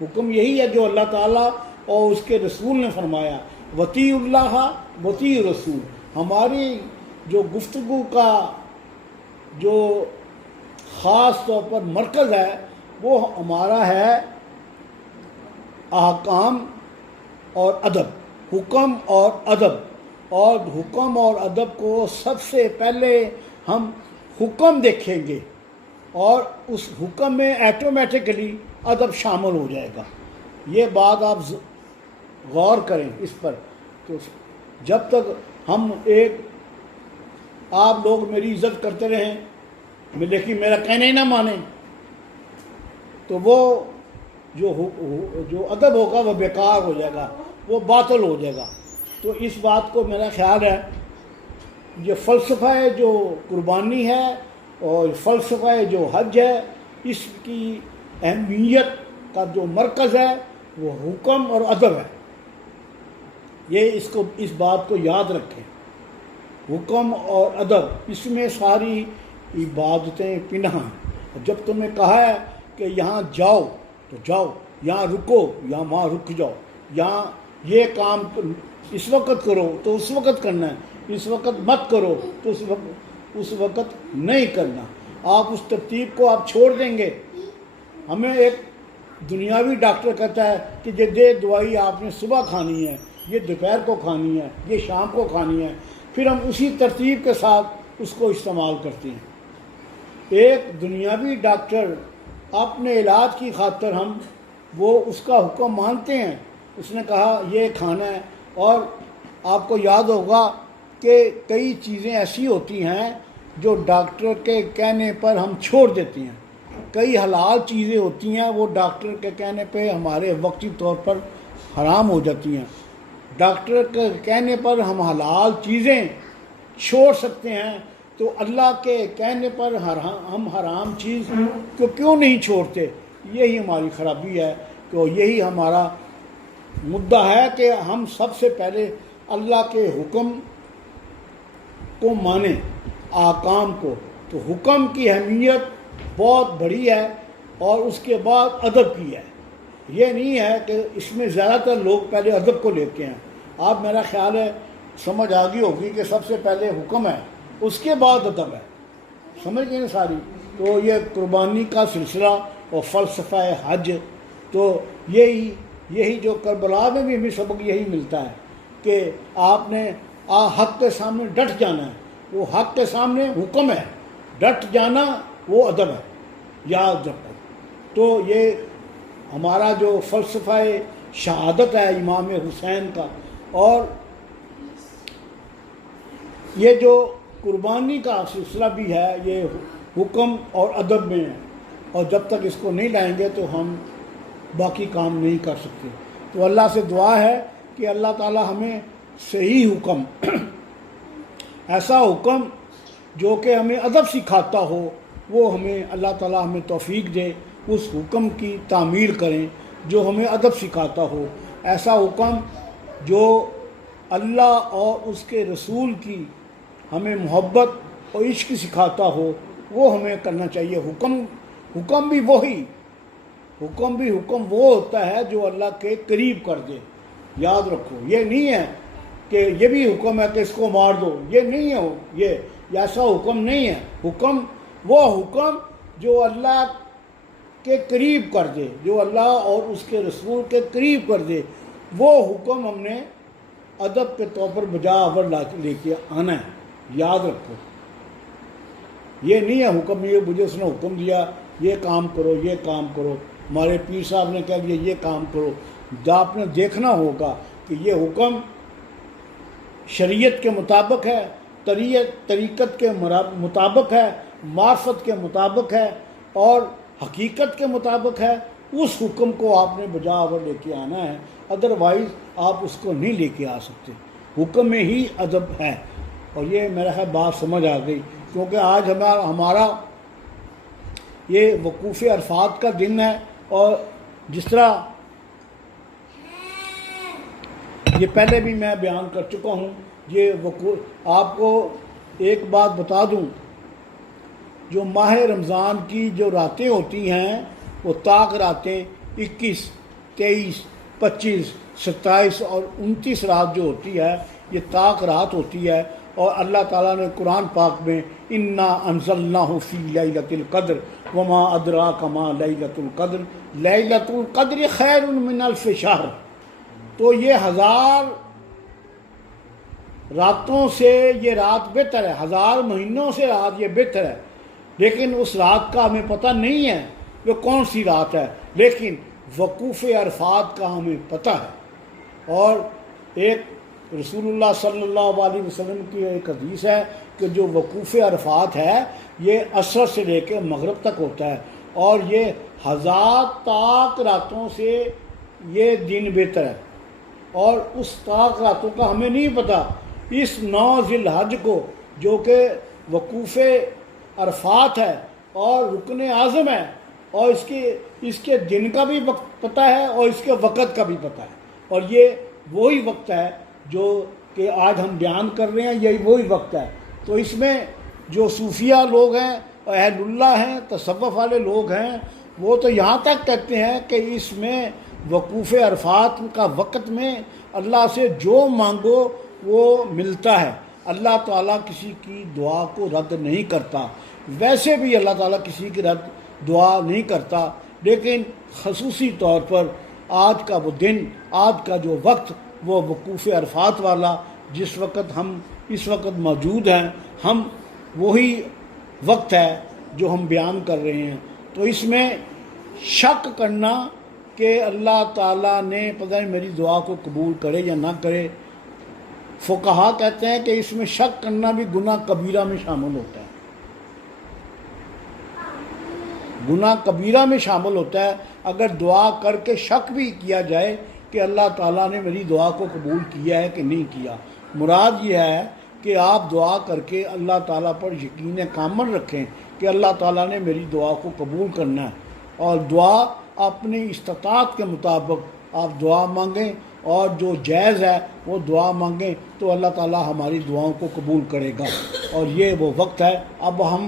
حکم یہی ہے جو اللہ تعالیٰ اور اس کے رسول نے فرمایا، وطیع اللہ وطیع رسول۔ ہماری جو گفتگو کا جو خاص طور پر مرکز ہے وہ ہمارا ہے احکام اور ادب، حکم اور ادب، اور حکم اور ادب کو سب سے پہلے ہم حکم دیکھیں گے، اور اس حکم میں ایٹومیٹکلی ادب شامل ہو جائے گا۔ یہ بات آپ غور کریں اس پر۔ تو جب تک ہم آپ لوگ میری عزت کرتے رہیں لیکن میرا کہنا ہی نہ مانیں، تو وہ جو ادب ہوگا وہ بیکار ہو جائے گا، وہ باطل ہو جائے گا۔ تو اس بات کو میرا خیال ہے، یہ فلسفہ جو قربانی ہے اور فلسفہ جو حج ہے، اس کی اہمیت کا جو مرکز ہے وہ حکم اور ادب ہے۔ یہ اس بات کو یاد رکھیں، حکم اور ادب، اس میں ساری عبادتیں پنہاں ہیں۔ جب تمہیں کہا ہے کہ یہاں جاؤ تو جاؤ، یہاں رکو یا وہاں رک جاؤ، یہاں یہ کام اس وقت کرو تو اس وقت کرنا ہے، اس وقت مت کرو تو اس وقت نہیں کرنا۔ آپ اس ترتیب کو آپ چھوڑ دیں گے۔ ہمیں ایک دنیاوی ڈاکٹر کہتا ہے کہ یہ دوائی آپ نے صبح کھانی ہے، یہ دوپہر کو کھانی ہے، یہ شام کو کھانی ہے، پھر ہم اسی ترتیب کے ساتھ اس کو استعمال کرتے ہیں۔ ایک دنیاوی ڈاکٹر اپنے علاج کی خاطر وہ اس کا حکم مانتے ہیں، اس نے کہا یہ کھانا ہے، اور آپ کو یاد ہوگا کہ کئی چیزیں ایسی ہوتی ہیں جو ڈاکٹر کے کہنے پر ہم چھوڑ دیتے ہیں، کئی حلال چیزیں ہوتی ہیں وہ ڈاکٹر کے کہنے پہ ہمارے وقتی طور پر حرام ہو جاتی ہیں۔ ڈاکٹر کے کہنے پر ہم حلال چیزیں چھوڑ سکتے ہیں، تو اللہ کے کہنے پر ہم حرام چیز کو کیوں نہیں چھوڑتے؟ یہی ہماری خرابی ہے، تو یہی ہمارا مدعا ہے کہ ہم سب سے پہلے اللہ کے حکم کو مانیں، احکام کو۔ تو حکم کی اہمیت بہت بڑی ہے، اور اس کے بعد ادب کی ہے۔ یہ نہیں ہے کہ اس میں زیادہ تر لوگ پہلے ادب کو لیتے ہیں۔ آپ میرا خیال ہے سمجھ آ گئی ہوگی کہ سب سے پہلے حکم ہے، اس کے بعد ادب ہے، سمجھ گئے نا ساری۔ تو یہ قربانی کا سلسلہ اور فلسفہ حج، تو یہی جو کربلا میں بھی ہمیں سبق یہی ملتا ہے کہ آپ نے حق کے سامنے ڈٹ جانا ہے۔ وہ حق کے سامنے حکم ہے، ڈٹ جانا وہ ادب ہے، یاد رکھو۔ تو یہ ہمارا جو فلسفہ شہادت ہے امام حسین کا، اور یہ جو قربانی کا سلسلہ بھی ہے، یہ حکم اور ادب میں ہے، اور جب تک اس کو نہیں لائیں گے تو ہم باقی کام نہیں کر سکتے۔ تو اللہ سے دعا ہے کہ اللہ تعالی ہمیں صحیح حکم، ایسا حکم جو کہ ہمیں ادب سکھاتا ہو، وہ ہمیں اللہ تعالی ہمیں توفیق دے، اس حکم کی تعمیر کریں جو ہمیں ادب سکھاتا ہو۔ ایسا حکم جو اللہ اور اس کے رسول کی ہمیں محبت اور عشق سکھاتا ہو، وہ ہمیں کرنا چاہیے۔ حکم بھی حکم وہ ہوتا ہے جو اللہ کے قریب کر دے، یاد رکھو۔ یہ نہیں ہے کہ یہ بھی حکم ہے کہ اس کو مار دو، یہ نہیں ہے، یہ ایسا حکم نہیں ہے۔ وہ حکم جو اللہ کے قریب کر دے، جو اللہ اور اس کے رسول کے قریب کر دے، وہ حکم ہم نے ادب کے طور پر بجا آور لے کے آنا ہے، یاد رکھو۔ یہ نہیں ہے حکم، یہ مجھے اس نے حکم دیا یہ کام کرو، یہ کام کرو، ہمارے پیر صاحب نے کہہ دیا یہ کام کرو۔ آپ نے دیکھنا ہوگا کہ یہ حکم شریعت کے مطابق ہے، طریقت کے مطابق ہے، معرفت کے مطابق ہے، اور حقیقت کے مطابق ہے۔ اس حکم کو آپ نے بجا آور لے کے آنا ہے، ادروائز آپ اس کو نہیں لے کے آ سکتے۔ حکم میں ہی ادب ہے، اور یہ میرا خیال بات سمجھ آ گئی، کیونکہ آج ہمارا یہ وقوف عرفات کا دن ہے، اور جس طرح یہ پہلے بھی میں بیان کر چکا ہوں، آپ کو ایک بات بتا دوں، جو ماہ رمضان کی جو راتیں ہوتی ہیں وہ طاق راتیں 21، 23، 25، 27 اور 29 رات جو ہوتی ہے، یہ طاق رات ہوتی ہے۔ اور اللہ تعالیٰ نے قرآن پاک میں انا انزلناہ فی لیلۃ القدر وما ادراک ما لیلۃ القدر لیلۃ القدر خیر من الف شہر۔ تو یہ 1000 راتوں سے یہ رات بہتر ہے، 1000 مہینوں سے رات یہ بہتر ہے، لیکن اس رات کا ہمیں پتہ نہیں ہے وہ کون سی رات ہے، لیکن وقوف عرفات کا ہمیں پتہ ہے۔ اور ایک رسول اللہ صلی اللہ علیہ وسلم کی ایک حدیث ہے کہ جو وقوف عرفات ہے یہ عصر سے لے کے مغرب تک ہوتا ہے، اور یہ 1000 طاق راتوں سے یہ دن بہتر ہے۔ اور اس طاق راتوں کا ہمیں نہیں پتہ، اس 9 ذی الحج کو جو کہ وقوف عرفات ہے اور رکن اعظم ہے، اور اس کے دن کا بھی پتہ ہے اور اس کے وقت کا بھی پتہ ہے، اور یہ وہی وقت ہے جو کہ آج ہم بیان کر رہے ہیں، یہی وہی وقت ہے۔ تو اس میں جو صوفیہ لوگ ہیں، اہل اللہ ہیں، تصوف والے لوگ ہیں، وہ تو یہاں تک کہتے ہیں کہ اس میں وقوف عرفات کا وقت میں اللہ سے جو مانگو وہ ملتا ہے۔ اللہ تعالیٰ کسی کی دعا کو رد نہیں کرتا، ویسے بھی اللہ تعالیٰ کسی کی دعا نہیں کرتا، لیکن خصوصی طور پر آج کا وہ دن، آج کا جو وقت، وہ وقوف عرفات والا جس وقت ہم اس وقت موجود ہیں، ہم وہی وقت ہے جو ہم بیان کر رہے ہیں۔ تو اس میں شک کرنا کہ اللہ تعالیٰ نے پتہ نہیں میری دعا کو قبول کرے یا نہ کرے، فقہا کہتے ہیں کہ اس میں شک کرنا بھی گناہ کبیرہ میں شامل ہوتا ہے، گناہ کبیرہ میں شامل ہوتا ہے۔ اگر دعا کر کے شک بھی کیا جائے کہ اللہ تعالیٰ نے میری دعا کو قبول کیا ہے کہ نہیں کیا، مراد یہ ہے کہ آپ دعا کر کے اللہ تعالیٰ پر یقین کامل رکھیں کہ اللہ تعالیٰ نے میری دعا کو قبول کرنا ہے، اور دعا اپنی استطاعت کے مطابق آپ دعا مانگیں، اور جو جائز ہے وہ دعا مانگیں تو اللہ تعالیٰ ہماری دعاؤں کو قبول کرے گا۔ اور یہ وہ وقت ہے اب ہم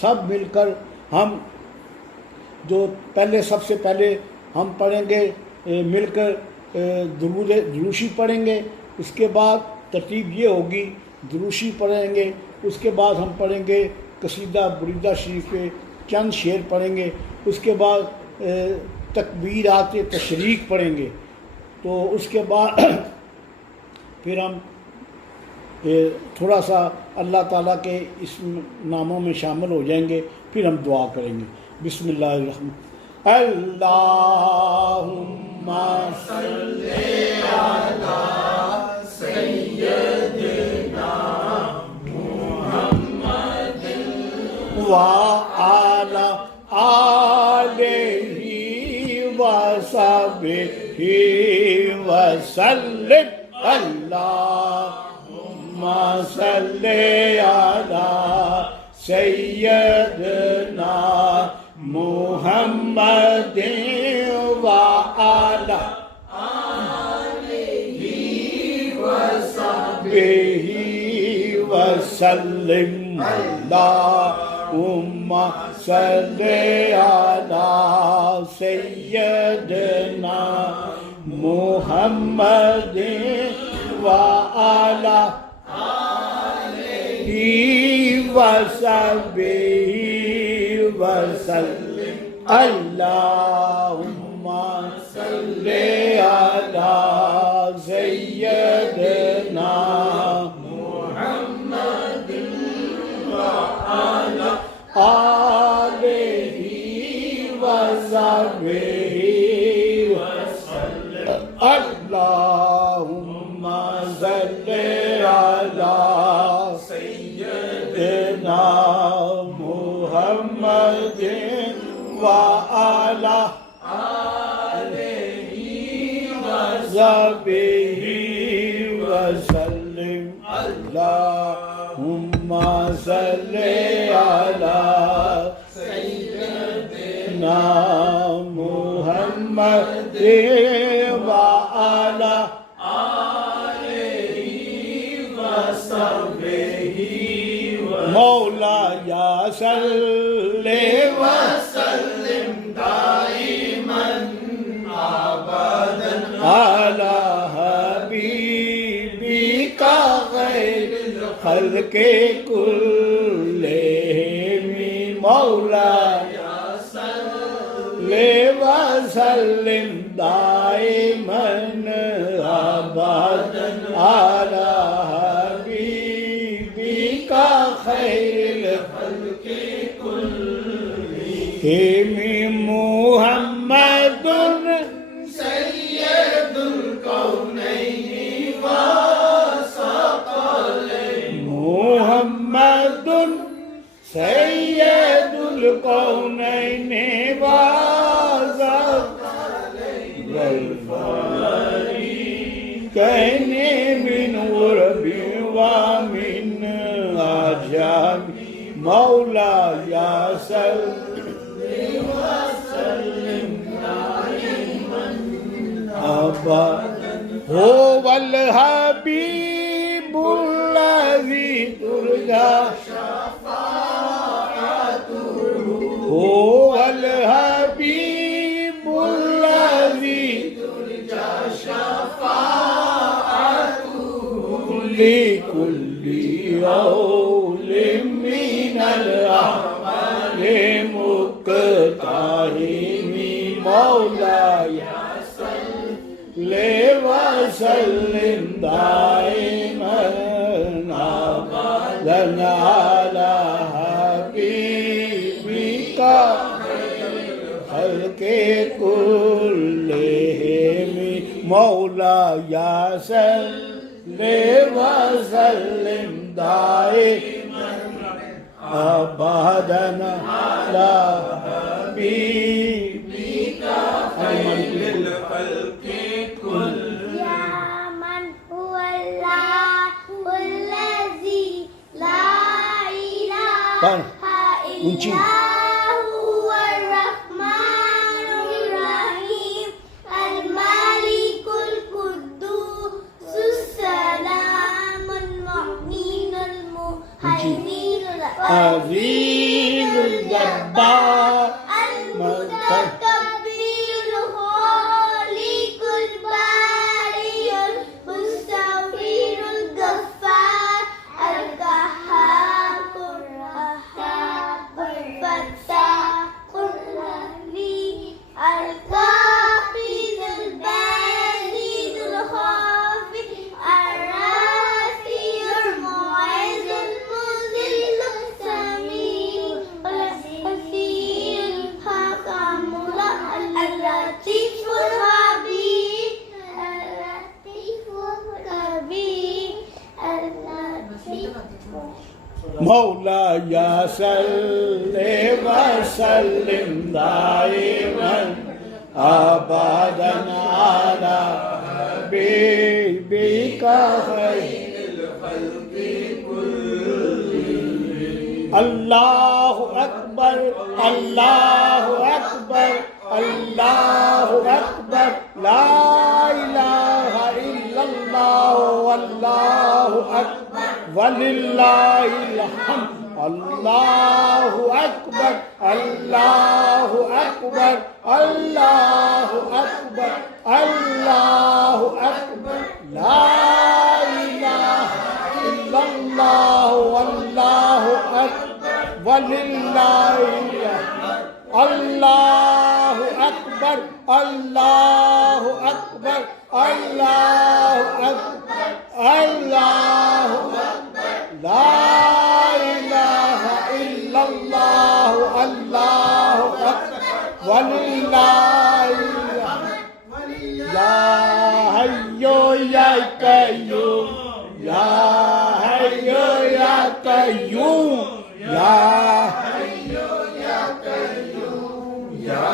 سب مل کر ہم جو سب سے پہلے ہم پڑھیں گے مل کر دروشی پڑھیں گے، اس کے بعد ترتیب یہ ہوگی دروشی پڑھیں گے، اس کے بعد ہم پڑھیں گے قصیدہ بریدہ شریف کے چند شعر پڑھیں گے، اس کے بعد تکبیرات تشریق پڑھیں گے، تو اس کے بعد پھر ہم تھوڑا سا اللہ تعالیٰ کے اس ناموں میں شامل ہو جائیں گے، پھر ہم دعا کریں گے۔ بسم اللہ الرحمن اللہم صلی علی سیدنا محمد وعلی آلہ وصحبہ وسلم اللہم صلی علی سیدنا محمد وعلی آلہ وصحبہ وسلم اللہم صلی علی سیدنا محمد وعلی آلہ وصحبہ وسلم اللہم صلی علی سیدنا محمد وعلی آلہ وصحبہ وسلم اللہم صلی علی سیدنا محمد وعلی آلہ وصحبہ وسلم اللہم صلی علی سیدنا محمد وعلی آلہ وصحبہ مولا یا صلی وسلم دائما ابدا علی حبیبک خیر الخلق کلہم مولا یا صلی وسلم دائما ابدا علی خیر الخلق کلہم محمد سید الکونین والثقلین محمد سید الکونین والثقلین والفریقین من غرب ومن عجم مولا یا صلی وسلم دائما ابدا هو الحبیب الذی ترجى شفاعته هو الحبیب الذی ترجى شفاعته لكل يوم من الأعمال مقتحم مولاي صل وسلم دائما أبدا على حبيبك خلق كلهم مولاي صل وسلم دائما أبدا على حبيبك خير الخلق كلهم يا من هو الله الذي لا إله إلا هو الرحمن الرحيم الملك مولاي صل وسلم دائما أبدا على حبيبك خير اللہ اکبر اللہ اکبر اللہ اکبر لا الہ الا اللہ واللہ اکبر وللہ الحمد اللہ اکبر اللہ اکبر اللہ اکبر اللہ اکبر لا الہ الا اللہ واللہ اکبر وللہ اللہ اکبر اللہ اکبر اللہ اکبر اللہ اکبر لا الہ الا اللہ اللہ اکبر وللہ یا حیو یا قیوم یا حیو یا قیوم یا حیو یا قیوم یا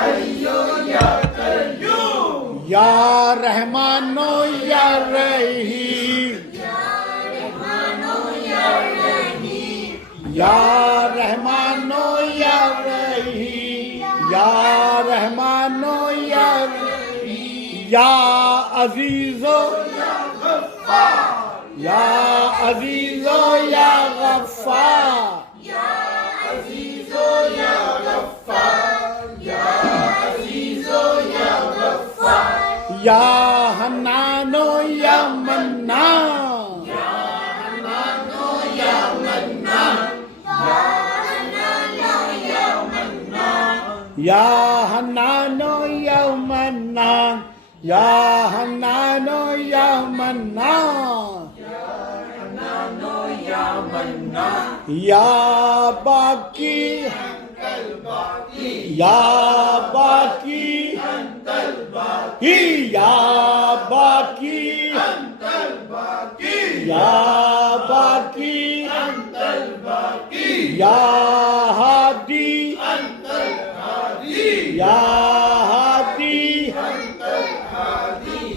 حیو یا قیوم یا رحمان یا رحیم یا رحمان یا رحیم یا رحمان یا رحیم یا رحمان یا رحیم یا عزیز یا غفار یا عزیز یا غفار یا عزیز یا غفار یا عزیز یا غفار یا حنان یا منان یا حنان یا منان یا حنان یا منان یا حنان یا منان یا حنان یا منان یا باقی یا باقی یا باقی یا باقی یا ہادی یا ہادی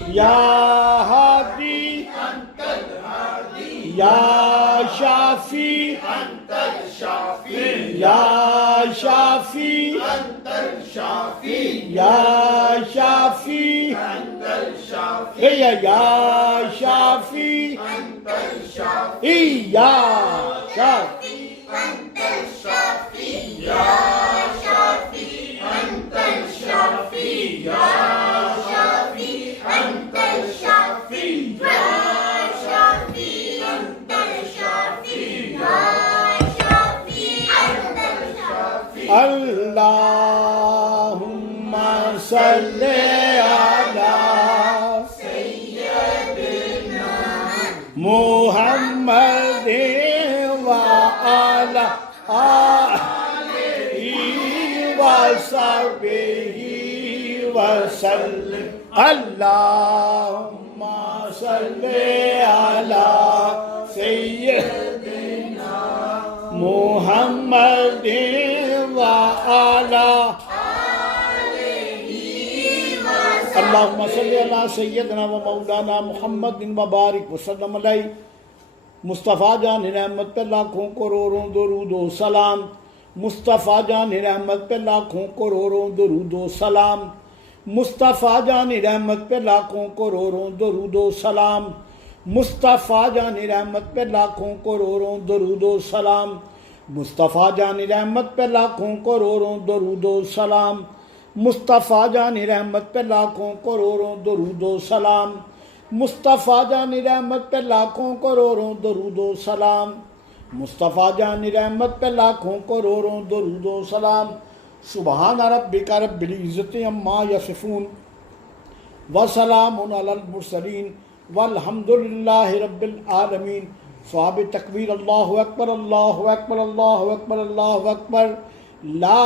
یا ہادی یا شافی یا شافی یا شافی یا شافی یا شافی اللہم صلی علی سیدنا محمد وعلی آلہ وصحبہ وسلم اللہم صلی علی سیدنا محمد اللہم صلی علی سیدنا و مولانا محمد مبارک وسلم علیہ مصطفیٰ جان رحمت پہ لاکھوں کروڑوں درود و سلام مصطفیٰ جان رحمت پہ لاکھوں کروڑوں درود و سلام مصطفیٰ جان رحمت پہ لاکھوں کروڑوں درود و سلام مصطفیٰ جان رحمت پہ لاکھوں کروڑوں درود و سلام مصطفیٰ جان رحمت پہ لاکھوں کروڑوں درود و سلام مصطفیٰ جان رحمت پہ لاکھوں کروڑوں درود و سلام مصطفیٰ جان رحمت پہ لاکھوں کروڑوں درود و سلام مصطفیٰ جان رحمت پہ لاکھوں کروڑوں درود و سلام سبحان ربک رب العزت عما یصفون وسلام علی المرسلین والحمد للہ رب العالمین صحاب تکبیر اللہ اکبر اللہ اکبر اللہ اکبر اللہ اکبر لا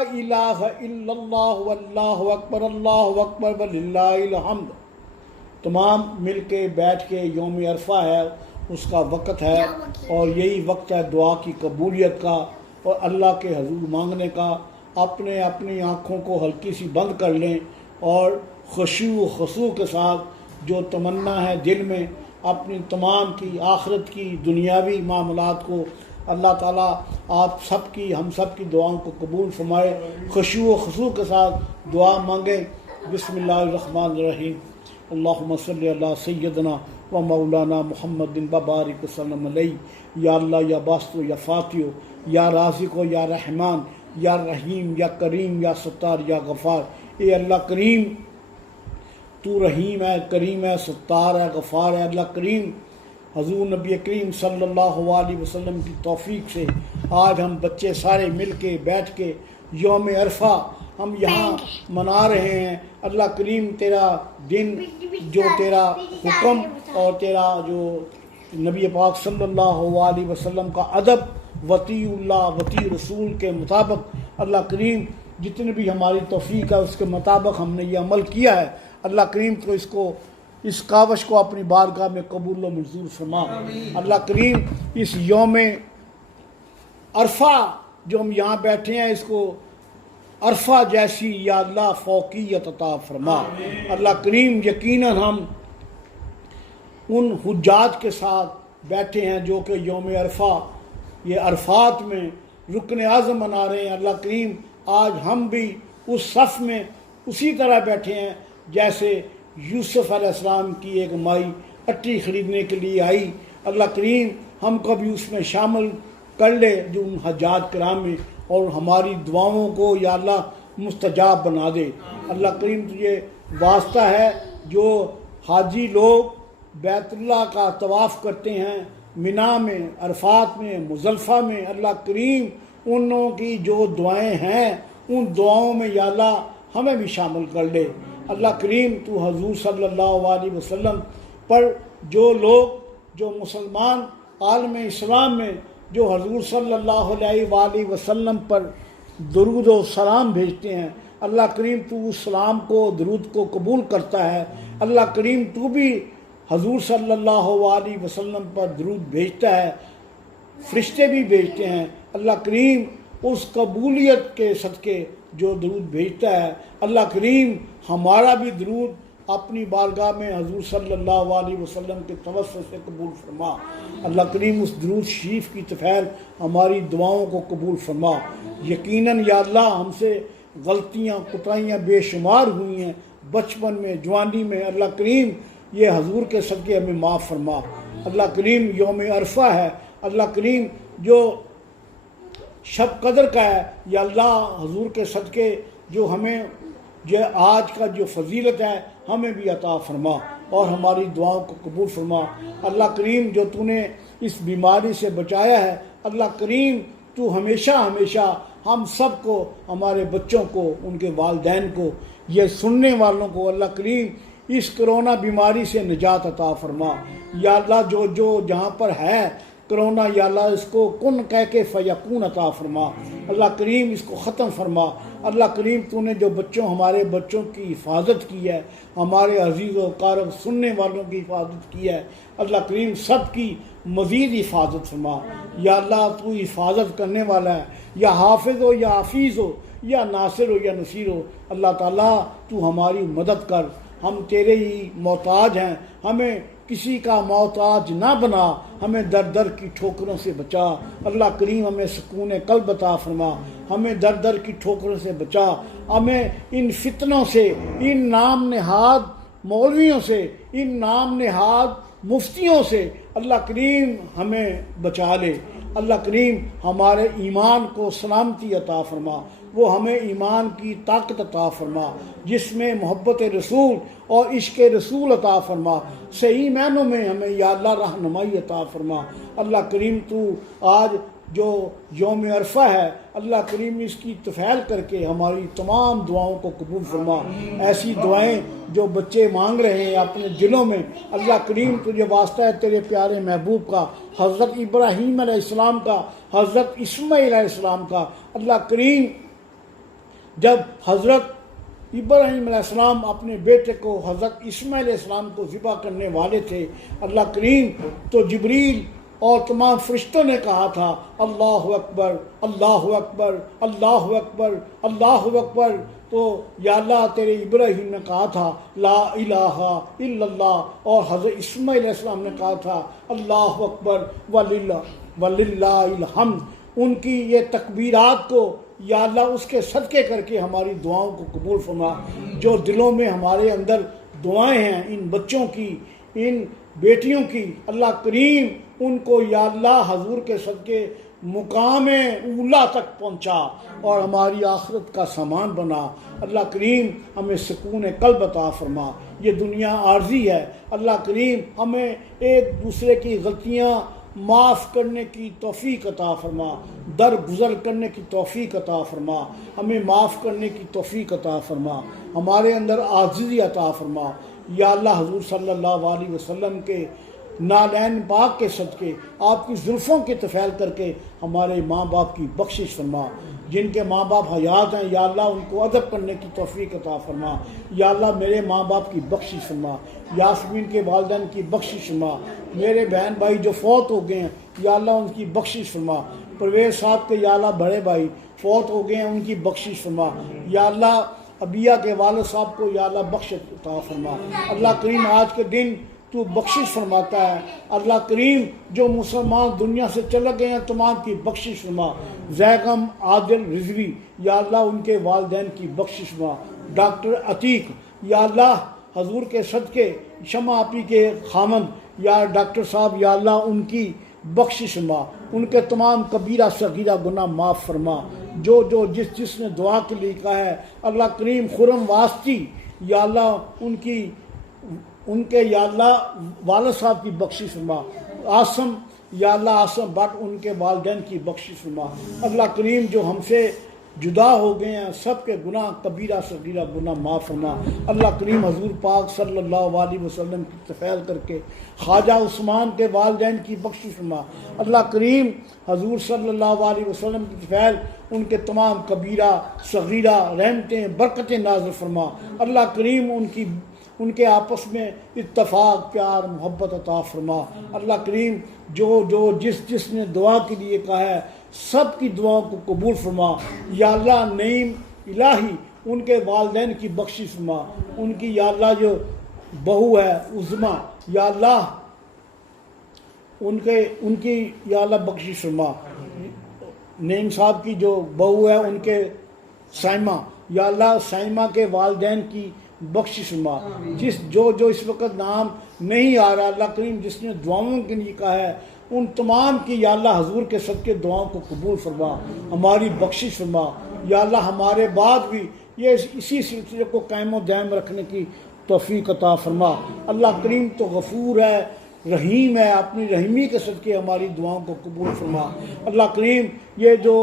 الہ الا اللہ واللہ اکبر وللہ الحمد۔ تمام مل کے بیٹھ کے یوم عرفہ ہے اس کا وقت ہے، اور یہی وقت ہے دعا کی قبولیت کا اور اللہ کے حضور مانگنے کا۔ اپنی آنکھوں کو ہلکی سی بند کر لیں اور خشوع و خضوع کے ساتھ جو تمنا ہے دل میں، اپنی تمام کی آخرت کی دنیاوی معاملات کو اللہ تعالیٰ آپ سب کی، ہم سب کی دعاؤں کو قبول فرمائے۔ خشوع و خضوع کے ساتھ دعا مانگیں۔ بسم اللہ الرحمن الرحیم۔ اللہم صلی علی سیدنا و مولانا محمد وبارک وسلم علیہ۔ یا اللہ، یا باسطو، یا فاتحو، یا رازقو، یا رحمان، یا رحیم، یا کریم، یا ستار، یا غفار۔ اے اللہ کریم، تو رحیم ہے، کریم ہے، ستار ہے، غفار ہے۔ اللہ کریم، حضور نبی کریم صلی اللہ علیہ وسلم کی توفیق سے آج ہم بچے سارے مل کے بیٹھ کے یوم عرفہ ہم یہاں منا رہے ہیں۔ اللہ کریم، تیرا دن، جو تیرا حکم اور تیرا جو نبی پاک صلی اللہ علیہ وسلم کا ادب وطیع اللہ وطیع رسول کے مطابق، اللہ کریم جتنے بھی ہماری توفیق ہے اس کے مطابق ہم نے یہ عمل کیا ہے۔ اللہ کریم تو اس کاوش کو اپنی بارگاہ میں قبول و منظور فرما۔ اللہ کریم، اس یوم عرفہ جو ہم یہاں بیٹھے ہیں، اس کو عرفہ جیسی یا اللہ فوقیت عطا فرما۔ اللہ کریم، یقیناً ہم ان حجاج کے ساتھ بیٹھے ہیں جو کہ یوم عرفہ، یہ عرفات میں رکن اعظم منا رہے ہیں۔ اللہ کریم، آج ہم بھی اس صف میں اسی طرح بیٹھے ہیں جیسے یوسف علیہ السلام کی ایک مائی اٹی خریدنے کے لیے آئی۔ اللہ کریم، ہم کو بھی اس میں شامل کر لے جو ان حجاج کرام میں، اور ہماری دعاؤں کو یا اللہ مستجاب بنا دے۔ اللہ کریم، تجھے واسطہ ہے جو حاجی لوگ بیت اللہ کا طواف کرتے ہیں منا میں، عرفات میں، مزدلفہ میں، اللہ کریم ان لوگوں کی جو دعائیں ہیں ان دعاؤں میں یا اللہ ہمیں بھی شامل کر لے۔ اللہ کریم، تو حضور صلی اللہ علیہ وسلم پر جو لوگ، جو مسلمان عالم اسلام میں جو حضور صلی اللہ علیہ وآلہ وسلم پر درود و سلام بھیجتے ہیں، اللہ کریم تو اس سلام کو، درود کو قبول کرتا ہے۔ اللہ کریم، تو بھی حضور صلی اللہ علیہ وسلم پر درود بھیجتا ہے، فرشتے بھی بھیجتے ہیں۔ اللہ کریم، اس قبولیت کے صدقے جو درود بھیجتا ہے، اللہ کریم ہمارا بھی درود اپنی بارگاہ میں حضور صلی اللہ علیہ وسلم کے توسط سے قبول فرما۔ اللہ کریم، اس درود شریف کی طفیل ہماری دعاؤں کو قبول فرما۔ یقیناً یا اللہ ہم سے غلطیاں کوتاہیاں بے شمار ہوئی ہیں بچپن میں، جوانی میں، اللہ کریم یہ حضور کے صدقے ہمیں معاف فرما۔ اللہ کریم، یوم عرفہ ہے، اللہ کریم جو شب قدر کا ہے، یا اللہ حضور کے صدقے جو ہمیں یہ آج کا جو فضیلت ہے ہمیں بھی عطا فرما اور ہماری دعاؤں کو قبول فرما۔ اللہ کریم، جو تو نے اس بیماری سے بچایا ہے، اللہ کریم تو ہمیشہ ہمیشہ ہم سب کو، ہمارے بچوں کو، ان کے والدین کو، یہ سننے والوں کو، اللہ کریم اس کرونا بیماری سے نجات عطا فرما۔ یا اللہ جو جہاں پر ہے کرونا، یا اللہ اس کو کن کہہ کے فیکون عطا فرما۔ اللہ کریم اس کو ختم فرما۔ اللہ کریم، تو نے جو ہمارے بچوں کی حفاظت کی ہے، ہمارے عزیز و اقارب سننے والوں کی حفاظت کی ہے، اللہ کریم سب کی مزید حفاظت فرما۔ یا اللہ تو حفاظت کرنے والا ہے، یا حافظ ہو، یا حفیظ ہو، یا ناصر ہو، یا نصیر ہو۔ اللہ تعالیٰ تو ہماری مدد کر، ہم تیرے ہی محتاج ہیں، ہمیں کسی کا محتاج نہ بنا، ہمیں در در کی ٹھوکروں سے بچا۔ اللہ کریم ہمیں سکون قلب عطا فرما، ہمیں در در کی ٹھوکروں سے بچا، ہمیں ان فتنوں سے، ان نام نہاد مولویوں سے، ان نام نہاد مفتیوں سے اللہ کریم ہمیں بچا لے۔ اللہ کریم ہمارے ایمان کو سلامتی عطا فرما، وہ ہمیں ایمان کی طاقت عطا فرما جس میں محبت رسول اور عشق رسول عطا فرما، صحیح معنوں میں ہمیں یا اللہ رہنمائی عطا فرما۔ اللہ کریم تو آج جو یوم عرفہ ہے، اللہ کریم اس کی تفعیل کر کے ہماری تمام دعاؤں کو قبول فرما۔ ایسی دعائیں جو بچے مانگ رہے ہیں اپنے دلوں میں، اللہ کریم تجھے واسطہ ہے تیرے پیارے محبوب کا، حضرت ابراہیم علیہ السلام کا، حضرت اسماعیل علیہ السلام کا۔ اللہ کریم جب حضرت ابراہیم علیہ السلام اپنے بیٹے کو حضرت اسماعیل علیہ السلام کو ذبح کرنے والے تھے، اللہ کریم تو جبریل اور تمام فرشتوں نے کہا تھا اللہ اکبر اللہ اکبر اللہ اکبر اللہ اکبر، تو یا اللہ تیرے ابراہیم نے کہا تھا لا الہ الا اللہ، اور حضرت اسماعیل علیہ السلام نے کہا تھا اللہ اکبر وللہ الحمد۔ ان کی یہ تکبیرات کو یا اللہ اس کے صدقے کر کے ہماری دعاؤں کو قبول فرما، جو دلوں میں ہمارے اندر دعائیں ہیں ان بچوں کی، ان بیٹیوں کی، اللہ کریم ان کو یا اللہ حضور کے صدقے مقام اولا تک پہنچا اور ہماری آخرت کا سامان بنا۔ اللہ کریم ہمیں سکون قلب عطا فرما۔ یہ دنیا عارضی ہے، اللہ کریم ہمیں ایک دوسرے کی غلطیاں معاف کرنے کی توفیق عطا فرما، درگزر کرنے کی توفیق عطا فرما، ہمیں معاف کرنے کی توفیق عطا فرما، ہمارے اندر عاجزی عطا فرما۔ یا اللہ حضور صلی اللہ علیہ وسلم کے نالین پاک کے صدقے آپ کی زلفوں کے طفیل کر کے ہمارے ماں باپ کی بخشش فرما، جن کے ماں باپ حیات ہیں یا اللہ ان کو ادب کرنے کی توفیق عطا فرما۔ یا اللہ میرے ماں باپ کی بخشش فرما، یاسمین کے والدین کی بخشش فرما، میرے بہن بھائی جو فوت ہو گئے ہیں یا اللہ ان کی بخشش فرما، پرویز صاحب کے یا اللہ بڑے بھائی فوت ہو گئے ہیں ان کی بخشش فرما، یا اللہ ابیہ کے والد صاحب کو یا اللہ بخش عطا فرما۔ اللہ کریم آج کے دن تو بخشش فرماتا ہے، اللہ کریم جو مسلمان دنیا سے چلے گئے ہیں تمام کی بخشش فرما، زیغم عادل رضوی یا اللہ ان کے والدین کی بخشش فرما، ڈاکٹر عتیق یا اللہ حضور کے صدقے شمع آپی کے خامند یا ڈاکٹر صاحب یا اللہ ان کی بخشش فرما، ان کے تمام کبیرہ صغیرہ گناہ معاف فرما، جو جس نے دعا کے لیے کہا ہے اللہ کریم خرم واسطی یا اللہ ان کے یا اللہ والد صاحب کی بخشش فرما، عاصم یا اللہ عاصم بٹ ان کے والدین کی بخشش فرما، اللہ کریم جو ہم سے جدا ہو گئے ہیں سب کے گناہ کبیرہ صغیرہ گناہ معاف فرما، اللہ کریم حضور پاک صلی اللہ علیہ وسلم کی طفیل کر کے خواجہ عثمان کے والدین کی بخشش فرما، اللہ کریم حضور صلی اللہ علیہ وسلم کی طفیل ان کے تمام کبیرہ صغیرہ رحمتیں برکتیں نازل فرما، اللہ کریم ان کے آپس میں اتفاق پیار محبت عطا فرما، اللہ کریم جو جس نے دعا کے لیے کہا ہے سب کی دعاؤں کو قبول فرما، یا اللہ نعیم الہی ان کے والدین کی بخشش فرما، ان کی یا اللہ جو بہو ہے عظما یا اللہ ان کی یا اللہ بخشش فرما، نعیم صاحب کی جو بہو ہے ان کے سائمہ یا اللہ سائمہ کے والدین کی بخشش فرما، جو اس وقت نام نہیں آ رہا اللہ کریم جس نے دعاؤں کے لیے کہا ہے ان تمام کی یا اللہ حضور کے صدقے دعاؤں کو قبول فرما، ہماری بخشش فرما، یا اللہ ہمارے بعد بھی یہ اسی سلسلے کو قائم و دائم رکھنے کی توفیق عطا فرما، اللہ کریم تو غفور ہے رحیم ہے، اپنی رحیمی کے صدقے ہماری دعاؤں کو قبول فرما، اللہ کریم یہ جو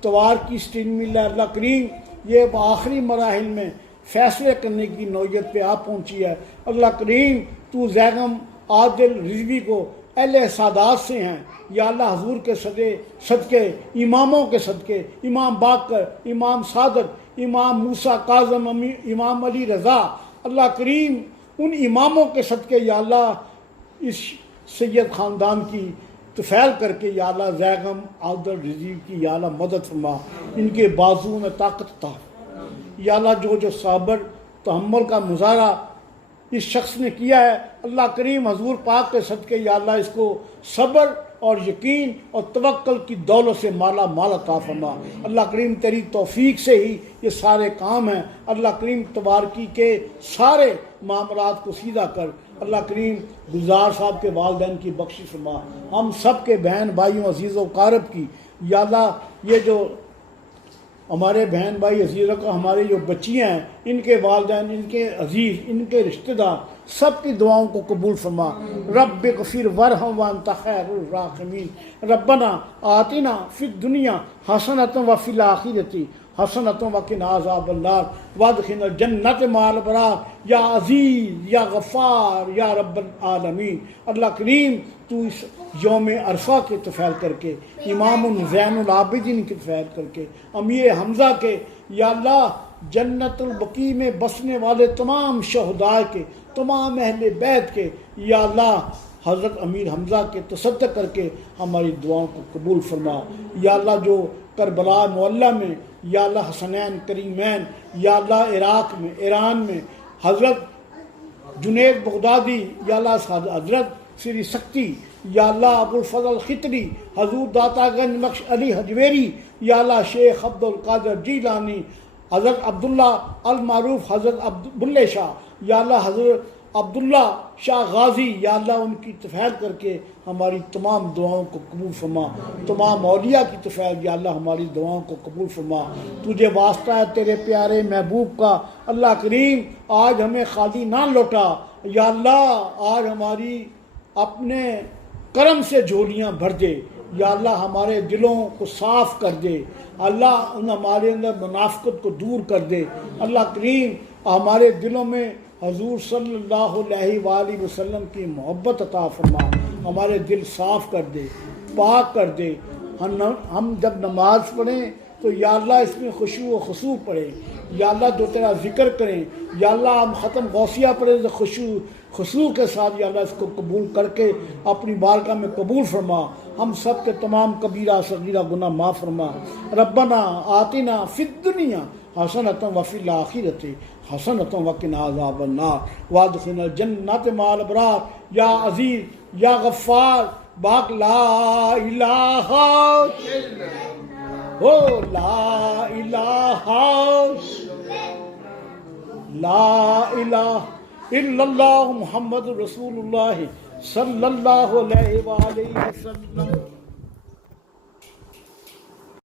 توار کی سٹین مل ہے اللہ کریم یہ آخری مراحل میں فیصلے کرنے کی نوعیت پہ آپ پہنچی ہے، اللہ کریم تو زیغم عادل رضوی کو اہل سادات سے ہیں یا اللہ حضور کے صدقے اماموں کے صدقے امام باقر امام صادق امام موسیٰ کاظم امام علی رضا، اللہ کریم ان اماموں کے صدقے یا اللہ اس سید خاندان کی طفیل کر کے یا اللہ زیغم عادل رضوی کی یا اللہ مدد فرما، ان کے بازو میں طاقت عطا یا اللہ جو صبر تحمل کا مظاہرہ اس شخص نے کیا ہے اللہ کریم حضور پاک کے صدقے یا اللہ اس کو صبر اور یقین اور توکل کی دولت سے مالا مال عطا فرما، اللہ کریم تیری توفیق سے ہی یہ سارے کام ہیں، اللہ کریم تبارکی کے سارے معاملات کو سیدھا کر، اللہ کریم گلزار صاحب کے والدین کی بخشش فرما، ہم سب کے بہن بھائیوں عزیز و اقارب کی یا اللہ یہ جو ہمارے بہن بھائی عزیزوں کا ہماری جو بچیاں ہیں ان کے والدین ان کے عزیز ان کے رشتہ دار سب کی دعاؤں کو قبول فرما، رب اغفر ورحم وانت خیر الراحمین، ربنا آتنا فی الدنیا حسنۃ وفی الآخرۃ حسنۃ وقنا عذاب النار وادخلنا الجنۃ مع الابرار، یا عزیز یا غفار یا رب العالمین، اللہ کریم تو اس یوم عرفہ کے طفیل کر کے امام زین العابدین کے طفیل کر کے امیر حمزہ کے یا اللہ جنت البقیع میں بسنے والے تمام شہداء کے، تمام اہل بیت کے، یا اللہ حضرت امیر حمزہ کے تصدق کر کے ہماری دعاؤں کو قبول فرما۔ یا اللہ جو کربلا معلیٰ میں، یا اللہ حسنین کریمین، یا اللہ عراق میں، ایران میں حضرت جنید بغدادی، یا اللہ حضرت سری سکتی، یا اللہ ابو الفضل خطری، حضور داتا گنج بخش علی حجویری، یا اللہ شیخ عبد القادر جیلانی، حضرت عبداللہ المعروف حضرت بلے شاہ، یا اللہ حضرت عبداللہ شاہ غازی، یا اللہ ان کی تفیض کر کے ہماری تمام دعاؤں کو قبول فرما۔ تمام اولیاء کی تفیض یا اللہ ہماری دعاؤں کو قبول فرما۔ تجھے واسطہ ہے تیرے پیارے محبوب کا، اللہ کریم آج ہمیں خالی نہ لوٹا، یا اللہ آج ہماری اپنے کرم سے جھولیاں بھر دے، یا اللہ ہمارے دلوں کو صاف کر دے، اللہ ان ہمارے اندر منافقت کو دور کر دے، اللہ کریم ہمارے دلوں میں حضور صلی اللہ علیہ وآلہ وسلم کی محبت عطا فرما، ہمارے دل صاف کر دے، پاک کر دے۔ ہم جب نماز پڑھیں تو یا اللہ اس میں خشوع و خضوع پڑھیں، یا اللہ جو تیرا ذکر کریں، یا اللہ ہم ختم غوثیہ پڑھیں تو خشوع خضوع کے ساتھ یا اللہ اس کو قبول کر کے اپنی بارگاہ میں قبول فرما۔ ہم سب کے تمام کبیرہ صغیرہ گناہ معاف فرما۔ ربنا آتنا فی الدنیا حسنۃ وفی الآخرۃ حسنۃ وقنا عذاب النار وادخلنا الجنۃ مع الابرار یا عزیز یا غفار باق لا الہ لا الہ الا اللہ محمد رسول اللہ صلی اللہ علیہ وآلہ وسلم۔